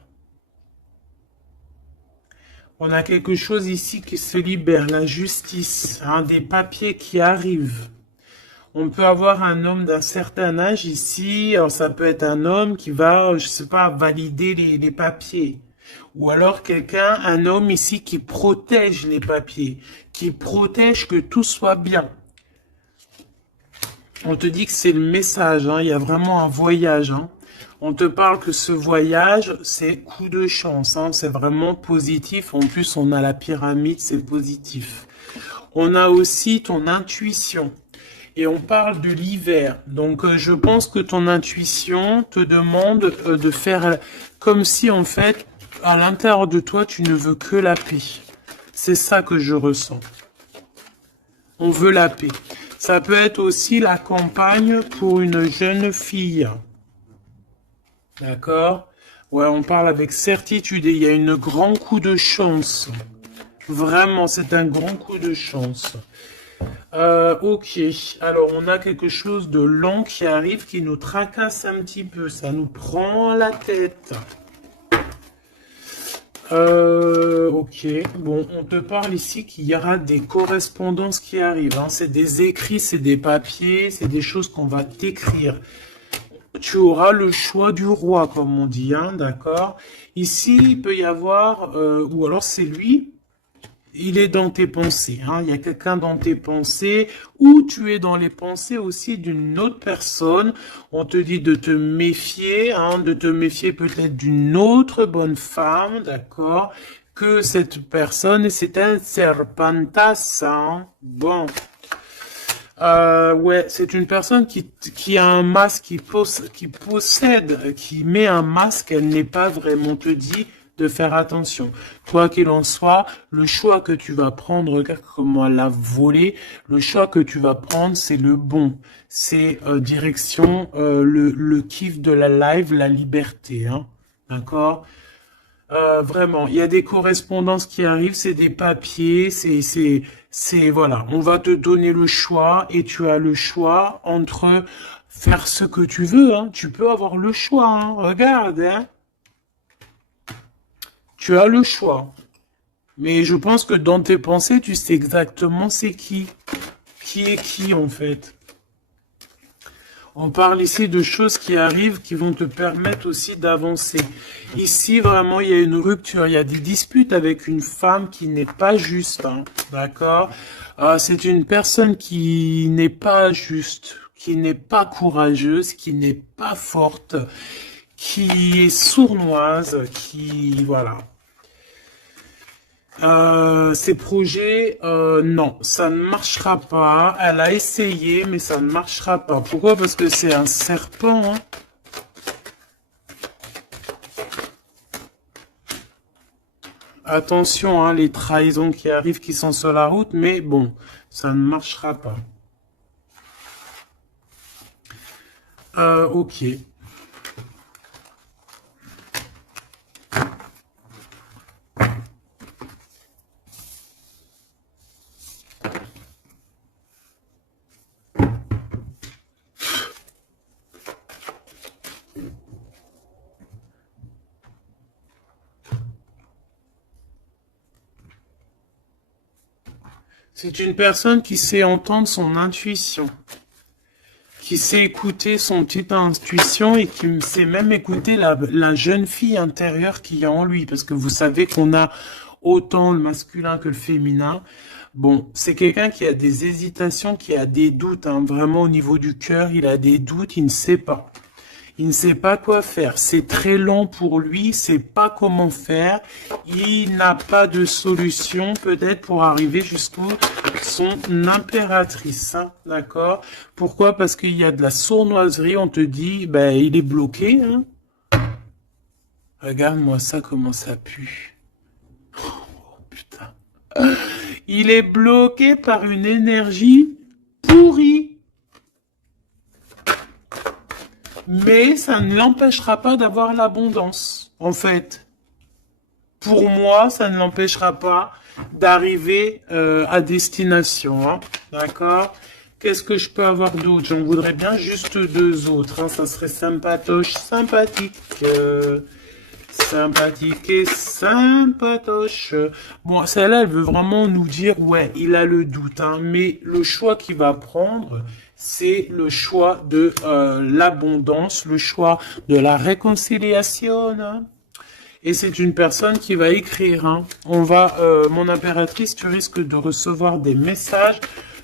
On a quelque chose ici qui se libère, la justice, hein, des papiers qui arrivent. On peut avoir un homme d'un certain âge ici, alors ça peut être un homme qui va, je sais pas, valider les papiers. Ou alors quelqu'un, un homme ici qui protège les papiers, qui protège que tout soit bien. On te dit que c'est le message, hein, il y a vraiment un voyage, hein. On te parle que ce voyage, c'est coup de chance, hein, c'est vraiment positif. En plus, on a la pyramide, c'est positif. On a aussi ton intuition. Et on parle de l'hiver. Donc, je pense que ton intuition te demande de faire comme si, en fait, à l'intérieur de toi, tu ne veux que la paix. C'est ça que je ressens. On veut la paix. Ça peut être aussi la campagne pour une jeune fille. D'accord? Ouais, on parle avec certitude et il y a un grand coup de chance. Vraiment, c'est un grand coup de chance. Ok, alors on a quelque chose de lent qui arrive, qui nous tracasse un petit peu. Ça nous prend la tête. Ok, bon, on te parle ici qu'il y aura des correspondances qui arrivent. Hein. C'est des écrits, c'est des papiers, c'est des choses qu'on va t'écrire. Tu auras le choix du roi, comme on dit, hein, d'accord? Ici, il peut y avoir, ou alors c'est lui, il est dans tes pensées, hein, il y a quelqu'un dans tes pensées, ou tu es dans les pensées aussi d'une autre personne. On te dit de te méfier, hein, de te méfier peut-être d'une autre bonne femme, d'accord? Que cette personne, c'est un serpentas, hein. Bon. Ouais, c'est une personne qui a un masque, qui possède, qui met un masque, elle n'est pas vraiment te dit de faire attention. Quoi qu'il en soit, le choix que tu vas prendre, regarde comment elle a volé, le choix que tu vas prendre, c'est le bon. C'est direction le kiff de la live, la liberté, hein. D'accord? Vraiment, il y a des correspondances qui arrivent, c'est des papiers, voilà. On va te donner le choix et tu as le choix entre faire ce que tu veux, hein. Tu peux avoir le choix, hein. Regarde, hein. Tu as le choix. Mais je pense que dans tes pensées, tu sais exactement c'est qui. Qui est qui, en fait. On parle ici de choses qui arrivent qui vont te permettre aussi d'avancer. Ici, vraiment, il y a une rupture. Il y a des disputes avec une femme qui n'est pas juste. Hein, d'accord? C'est une personne qui n'est pas juste, qui n'est pas courageuse, qui n'est pas forte, qui est sournoise, qui... Voilà. Ces projets, non, ça ne marchera pas. Elle a essayé, mais ça ne marchera pas. Pourquoi? Parce que c'est un serpent, hein. Attention, hein, les trahisons qui arrivent, qui sont sur la route, mais bon, ça ne marchera pas. Ok. C'est une personne qui sait entendre son intuition, qui sait écouter son petite intuition et qui sait même écouter la jeune fille intérieure qu'il y a en lui. Parce que vous savez qu'on a autant le masculin que le féminin. Bon, c'est quelqu'un qui a des hésitations, qui a des doutes, hein, vraiment au niveau du cœur, il a des doutes, il ne sait pas. Il ne sait pas quoi faire. C'est très lent pour lui. Il ne sait pas comment faire. Il n'a pas de solution peut-être pour arriver jusqu'au son impératrice. Hein, d'accord? Pourquoi? Parce qu'il y a de la sournoiserie. On te dit, ben, il est bloqué. Hein. Regarde-moi ça, comment ça pue. Oh, putain. Il est bloqué par une énergie pourrie. Mais ça ne l'empêchera pas d'avoir l'abondance, en fait. Pour moi, ça ne l'empêchera pas d'arriver à destination. Hein. D'accord? Qu'est-ce que je peux avoir d'autre? J'en voudrais bien juste deux autres. Hein. Ça serait sympatoche, sympathique. Sympathique et sympatoche. Bon, celle-là, elle veut vraiment nous dire, ouais, il a le doute, hein, mais le choix qu'il va prendre, c'est le choix de l'abondance, le choix de la réconciliation. Hein. Et c'est une personne qui va écrire. Hein. Mon impératrice, tu risques de recevoir des messages.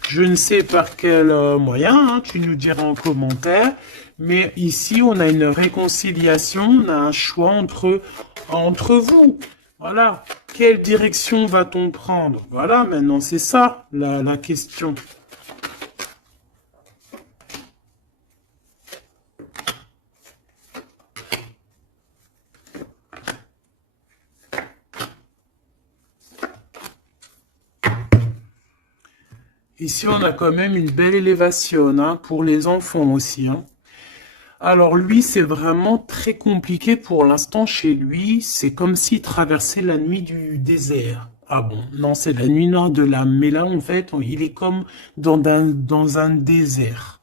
Je ne sais par quel moyen, hein, tu nous diras en commentaire. Mais ici, on a une réconciliation, on a un choix entre vous. Voilà. Quelle direction va-t-on prendre? Voilà, maintenant, c'est ça la question. Ici, on a quand même une belle élévation, hein, pour les enfants aussi. Hein. Alors lui, c'est vraiment très compliqué pour l'instant chez lui. C'est comme s'il traversait la nuit du désert. Ah bon, non, c'est la nuit noire de l'âme. Mais là, en fait, il est comme dans un désert.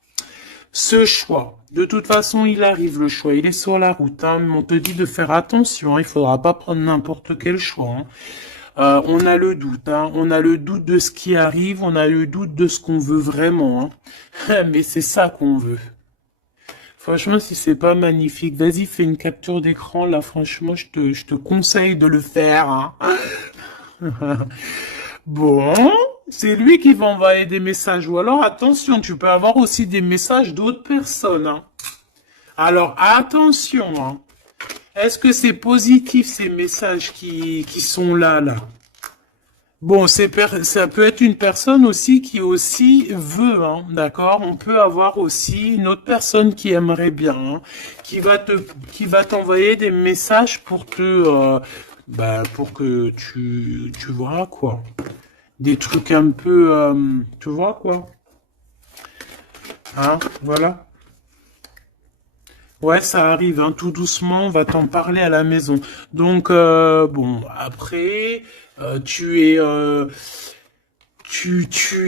Ce choix, de toute façon, il arrive le choix. Il est sur la route. Hein, mais on te dit de faire attention. Hein, il faudra pas prendre n'importe quel choix. Hein. On a le doute, hein. On a le doute de ce qui arrive, on a le doute de ce qu'on veut vraiment. Hein. Mais c'est ça qu'on veut. Franchement, si c'est pas magnifique, vas-y, fais une capture d'écran. Là, franchement, je te conseille de le faire. Hein. Bon, c'est lui qui va envoyer des messages. Ou alors, attention, tu peux avoir aussi des messages d'autres personnes. Hein. Alors, attention. Hein. Est-ce que c'est positif, ces messages qui sont là? Bon, ça peut être une personne aussi qui aussi veut, hein, d'accord? On peut avoir aussi une autre personne qui aimerait bien, hein, qui va t'envoyer des messages pour pour que tu vois quoi. Des trucs un peu, tu vois quoi? Hein, voilà. Ouais, ça arrive, hein, tout doucement, on va t'en parler à la maison. Donc, bon, après, tu es,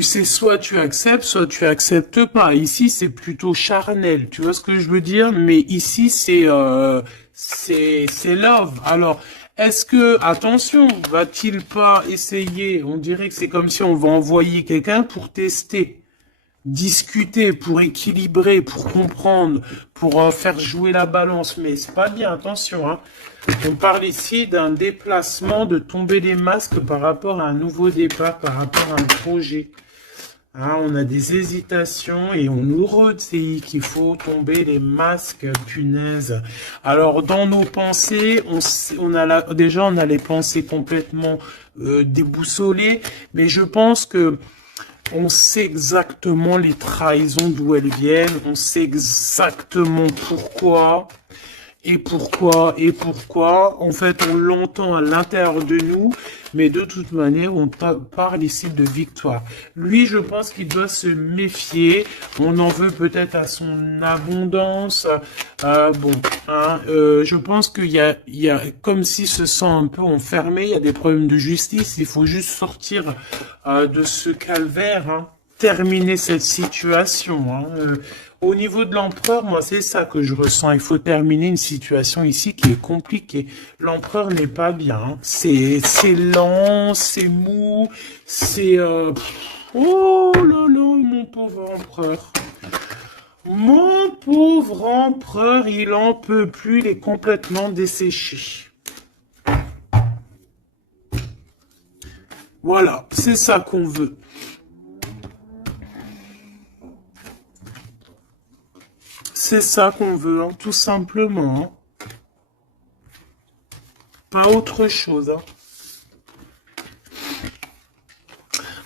c'est soit tu acceptes pas. Ici, c'est plutôt charnel, tu vois ce que je veux dire? Mais ici, c'est love. Alors, est-ce que, attention, va-t-il pas essayer? On dirait que c'est comme si on va envoyer quelqu'un pour tester, discuter, pour équilibrer, pour comprendre, pour faire jouer la balance. Mais c'est pas bien, attention, hein. On parle ici d'un déplacement, de tomber les masques par rapport à un nouveau départ, par rapport à un projet. Hein, on a des hésitations et on nous redit qu'il faut tomber les masques, punaise. Alors, dans nos pensées, déjà, on a les pensées complètement déboussolées, mais je pense que on sait exactement les trahisons d'où elles viennent, on sait exactement pourquoi, et pourquoi. En fait, on l'entend à l'intérieur de nous, mais de toute manière, on parle ici de victoire. Lui, je pense qu'il doit se méfier. On en veut peut-être à son abondance. Bon, hein, je pense qu'il y a comme s'il se sent un peu enfermé. Il y a des problèmes de justice. Il faut juste sortir de ce calvaire, hein, terminer cette situation, hein. Au niveau de l'empereur, moi, c'est ça que je ressens. Il faut terminer une situation ici qui est compliquée. L'empereur n'est pas bien, hein. C'est lent, c'est mou, c'est... Oh là là, mon pauvre empereur. Mon pauvre empereur, il en peut plus, il est complètement desséché. Voilà, c'est ça qu'on veut. C'est ça qu'on veut, hein, tout simplement, hein. Pas autre chose, hein.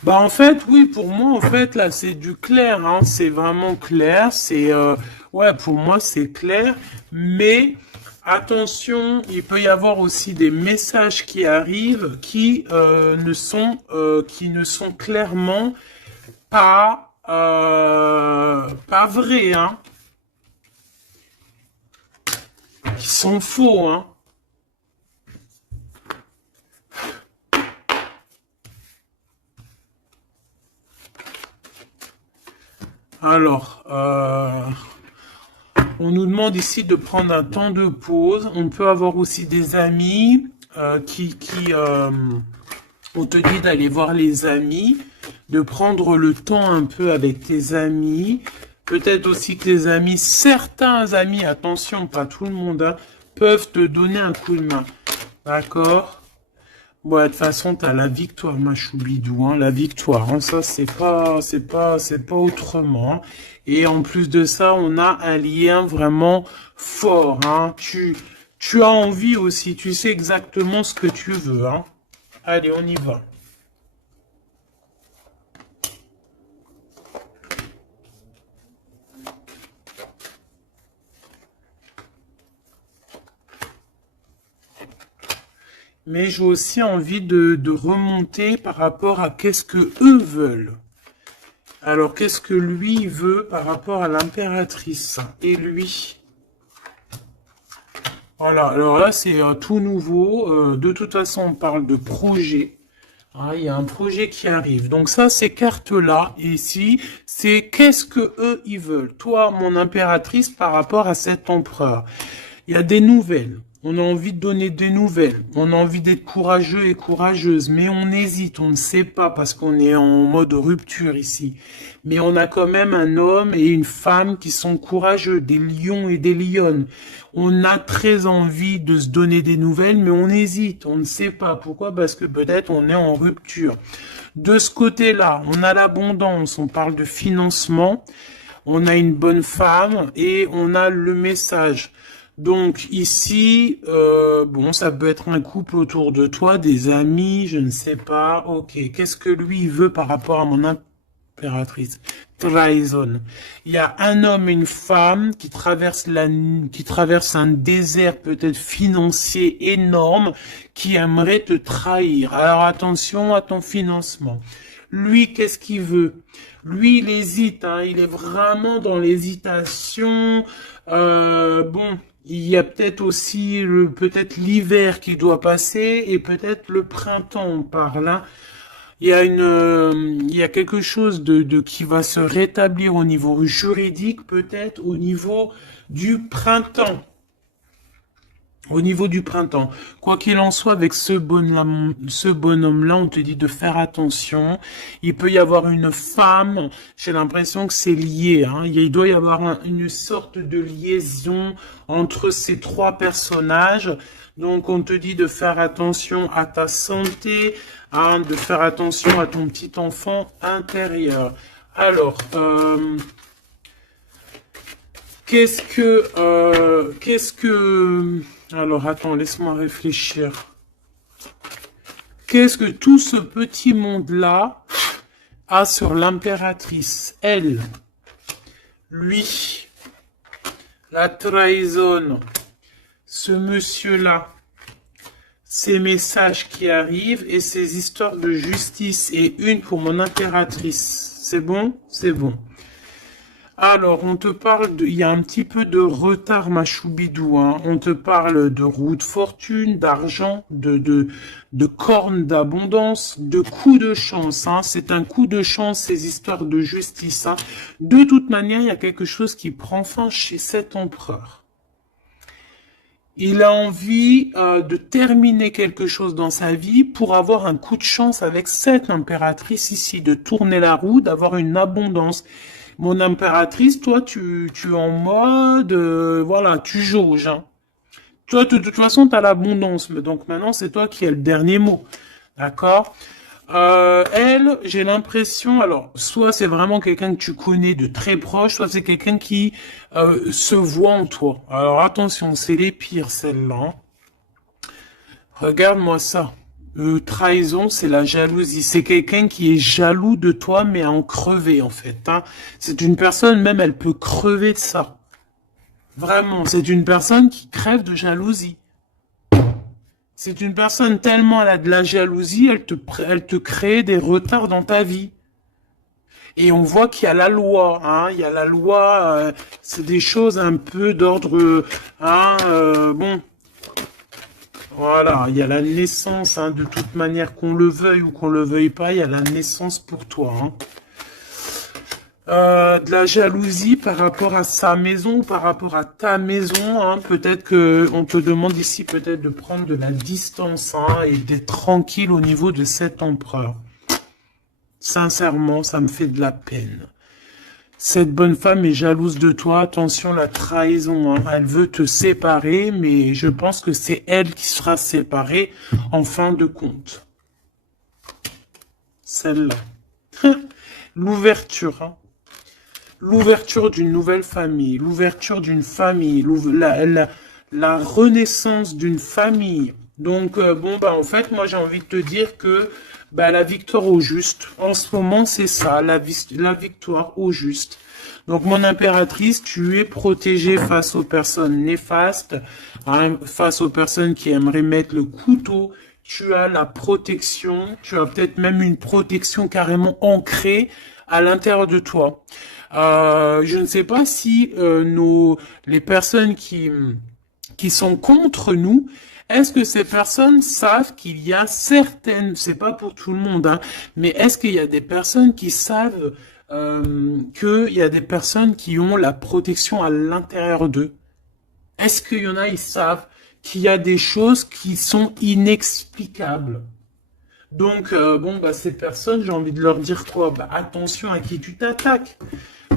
Bah en fait, oui, pour moi, en fait, là, c'est du clair, hein, c'est vraiment clair, ouais, pour moi, c'est clair, mais attention, il peut y avoir aussi des messages qui arrivent qui ne sont clairement pas vrais, hein, qui sont faux, hein. Alors, on nous demande ici de prendre un temps de pause. On peut avoir aussi des amis on te dit d'aller voir les amis, de prendre le temps un peu avec tes amis. Peut-être aussi que tes amis, certains amis, attention, pas tout le monde, hein, peuvent te donner un coup de main. D'accord? Bon, de toute façon, t'as la victoire, ma choubidou, hein, la victoire, hein, ça, c'est pas autrement, hein. Et en plus de ça, on a un lien vraiment fort, hein. Tu as envie aussi, tu sais exactement ce que tu veux, hein. Allez, on y va. Mais j'ai aussi envie de remonter par rapport à qu'est-ce que eux veulent. Alors, qu'est-ce que lui veut par rapport à l'impératrice et lui? Voilà, alors là, c'est tout nouveau. De toute façon, on parle de projet. Ah, il y a un projet qui arrive. Donc ça, ces cartes-là, ici, c'est qu'est-ce que eux, ils veulent. Toi, mon impératrice, par rapport à cet empereur. Il y a des nouvelles. On a envie de donner des nouvelles. On a envie d'être courageux et courageuse. Mais on hésite, on ne sait pas parce qu'on est en mode rupture ici. Mais on a quand même un homme et une femme qui sont courageux, des lions et des lionnes. On a très envie de se donner des nouvelles, mais on hésite, on ne sait pas. Pourquoi? Parce que peut-être on est en rupture. De ce côté-là, on a l'abondance, on parle de financement, on a une bonne femme et on a le message. Donc ici, bon, ça peut être un couple autour de toi, des amis, je ne sais pas. Ok, qu'est-ce que lui il veut par rapport à mon impératrice? Trahison. Il y a un homme et une femme qui traversent un désert peut-être financier énorme, qui aimerait te trahir. Alors attention à ton financement. Lui, qu'est-ce qu'il veut? Lui, il hésite, hein, il est vraiment dans l'hésitation. Bon, il y a peut-être aussi peut-être l'hiver qui doit passer et peut-être le printemps par là. Il y a quelque chose de qui va se rétablir au niveau juridique, peut-être au niveau du printemps. Au niveau du printemps. Quoi qu'il en soit, avec ce bonhomme-là, on te dit de faire attention. Il peut y avoir une femme, j'ai l'impression que c'est lié, hein. Il doit y avoir une sorte de liaison entre ces trois personnages. Donc, on te dit de faire attention à ta santé, hein, de faire attention à ton petit enfant intérieur. Alors, alors, attends, laisse-moi réfléchir. Qu'est-ce que tout ce petit monde-là a sur l'impératrice? Elle, lui, la trahison, ce monsieur-là, ces messages qui arrivent et ces histoires de justice et une pour mon impératrice. C'est bon? C'est bon. Alors, on te parle il y a un petit peu de retard, ma choubidou, hein. On te parle de roue de fortune, d'argent, de cornes d'abondance, de coups de chance, hein. C'est un coup de chance, ces histoires de justice, hein. De toute manière, il y a quelque chose qui prend fin chez cet empereur. Il a envie de terminer quelque chose dans sa vie pour avoir un coup de chance avec cette impératrice ici, de tourner la roue, d'avoir une abondance. Mon impératrice, toi, tu es en mode, voilà, tu jauges, hein. Toi, de toute façon, tu as l'abondance, mais donc maintenant, c'est toi qui as le dernier mot. D'accord? Elle, j'ai l'impression, alors, soit c'est vraiment quelqu'un que tu connais de très proche, soit c'est quelqu'un qui se voit en toi. Alors, attention, c'est les pires, celles-là. Regarde-moi ça. Trahison, c'est la jalousie. C'est quelqu'un qui est jaloux de toi, mais à en crever, en fait, hein. C'est une personne, même, elle peut crever de ça. Vraiment, c'est une personne qui crève de jalousie. C'est une personne tellement elle a de la jalousie, elle te crée des retards dans ta vie. Et on voit qu'il y a la loi, hein. Il y a la loi, c'est des choses un peu d'ordre, hein, bon. Voilà, il y a la naissance, hein, de toute manière, qu'on le veuille ou qu'on le veuille pas, il y a la naissance pour toi, hein. De la jalousie par rapport à sa maison, par rapport à ta maison, hein. Peut-être que on te demande ici peut-être de prendre de la distance, hein, et d'être tranquille au niveau de cet empereur. Sincèrement, ça me fait de la peine. Cette bonne femme est jalouse de toi. Attention, la trahison, hein. Elle veut te séparer, mais je pense que c'est elle qui sera séparée en fin de compte. Celle-là. L'ouverture, hein. L'ouverture d'une nouvelle famille, l'ouverture d'une famille, la renaissance d'une famille. Donc, bon, bah, en fait, moi, j'ai envie de te dire que bah, la victoire au juste, en ce moment, c'est ça, la victoire au juste. Donc, mon impératrice, tu es protégée face aux personnes néfastes, hein, face aux personnes qui aimeraient mettre le couteau. Tu as la protection, tu as peut-être même une protection carrément ancrée à l'intérieur de toi. Je ne sais pas si les personnes qui sont contre nous, est-ce que ces personnes savent qu'il y a certaines, c'est pas pour tout le monde, hein, mais est-ce qu'il y a des personnes qui savent qu'il y a des personnes qui ont la protection à l'intérieur d'eux? Est-ce qu'il y en a, ils savent qu'il y a des choses qui sont inexplicables? Donc, bon, bah, ces personnes, j'ai envie de leur dire quoi? Bah, attention à qui tu t'attaques.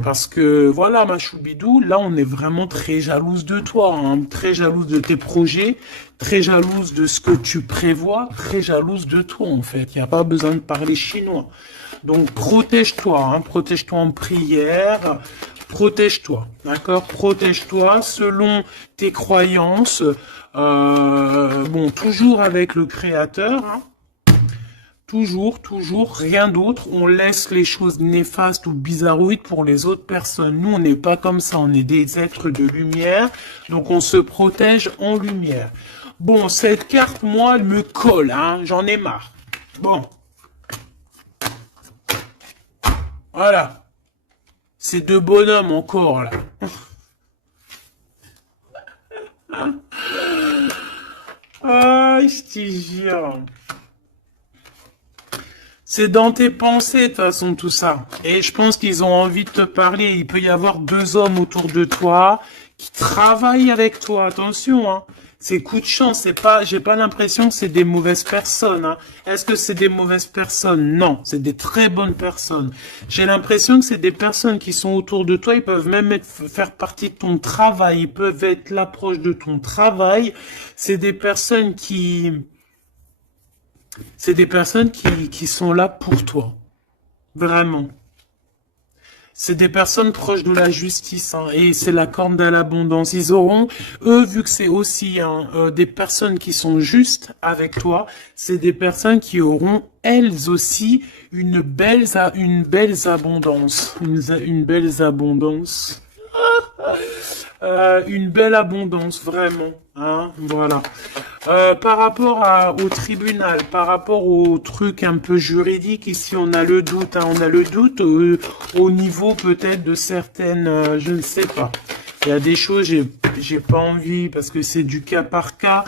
Parce que, voilà, ma choubidou, là, on est vraiment très jalouse de toi, hein, très jalouse de tes projets, très jalouse de ce que tu prévois, très jalouse de toi, en fait. Il n'y a pas besoin de parler chinois. Donc, protège-toi, hein, protège-toi en prière, Protège-toi, d'accord? Protège-toi selon tes croyances. Bon, toujours avec le Créateur, hein. Toujours, rien d'autre. On laisse les choses néfastes ou bizarroïdes pour les autres personnes. Nous, on n'est pas comme ça. On est des êtres de lumière. Donc, on se protège en lumière. Bon, cette carte, moi, elle me colle, hein. J'en ai marre. Bon. Voilà. Ces deux bonhommes encore, là. Ah, je te jure. C'est dans tes pensées, de toute façon, tout ça. Et je pense qu'ils ont envie de te parler. Il peut y avoir deux hommes autour de toi qui travaillent avec toi. Attention, hein. C'est coup de chance. C'est pas, j'ai pas l'impression que c'est des mauvaises personnes, hein. Est-ce que c'est des mauvaises personnes? Non. C'est des très bonnes personnes. J'ai l'impression que c'est des personnes qui sont autour de toi. Ils peuvent même faire partie de ton travail. Ils peuvent être l'approche de ton travail. C'est des personnes qui sont là pour toi. Vraiment. C'est des personnes proches de la justice, hein, et c'est la corne de l'abondance. Ils auront, eux, vu que c'est aussi des personnes qui sont justes avec toi, c'est des personnes qui auront, elles aussi, une belle abondance. Une belle abondance. Une belle abondance, vraiment. Hein, voilà. Par rapport au tribunal, par rapport au truc un peu juridique, ici on a le doute, hein, on a le doute au niveau peut-être de certaines, je ne sais pas. Il y a des choses, j'ai pas envie parce que c'est du cas par cas.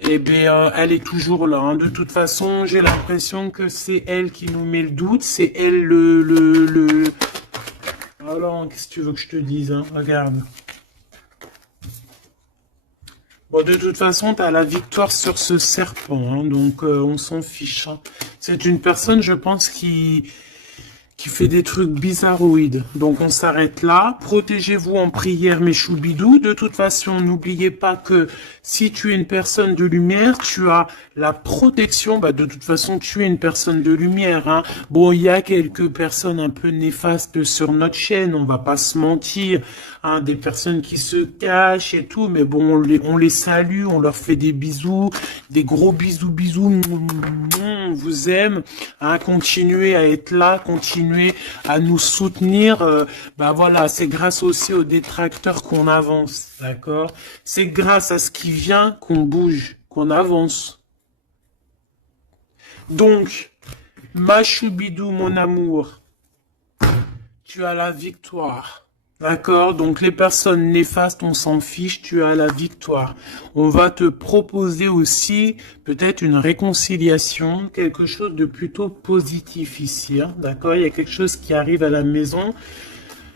Eh bien, elle est toujours là, hein. De toute façon, j'ai l'impression que c'est elle qui nous met le doute, c'est elle Alors, qu'est-ce que tu veux que je te dise, hein? Regarde. Bon, de toute façon, tu as la victoire sur ce serpent, hein, donc on s'en fiche, hein. C'est une personne, je pense, qui fait des trucs bizarroïdes. Donc on s'arrête là. Protégez-vous en prière, mes choubidous. De toute façon, n'oubliez pas que si tu es une personne de lumière, tu as la protection. Bah, de toute façon, tu es une personne de lumière, hein. Bon, il y a quelques personnes un peu néfastes sur notre chaîne, on va pas se mentir, hein, des personnes qui se cachent et tout, mais bon, on les salue, on leur fait des bisous, des gros bisous, on vous aime, hein, continuez à être là, continuez à nous soutenir, bah voilà, c'est grâce aussi aux détracteurs qu'on avance, d'accord? C'est grâce à ce qui vient qu'on bouge, qu'on avance. Donc, ma choubidou, mon amour, tu as la victoire. D'accord? Donc les personnes néfastes, on s'en fiche, tu as la victoire. On va te proposer aussi peut-être une réconciliation, quelque chose de plutôt positif ici, hein. D'accord? Il y a quelque chose qui arrive à la maison.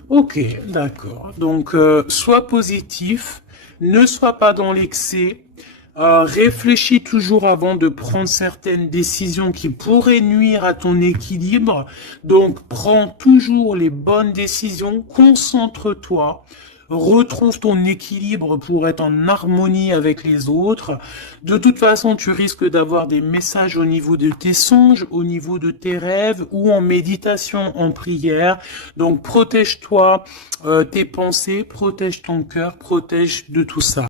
Ok, d'accord. Donc sois positif, ne sois pas dans l'excès. Réfléchis toujours avant de prendre certaines décisions qui pourraient nuire à ton équilibre. Donc, prends toujours les bonnes décisions, concentre-toi, retrouve ton équilibre pour être en harmonie avec les autres. De toute façon, tu risques d'avoir des messages au niveau de tes songes, au niveau de tes rêves ou en méditation, en prière. Donc, protège-toi, tes pensées, protège ton cœur, protège de tout ça.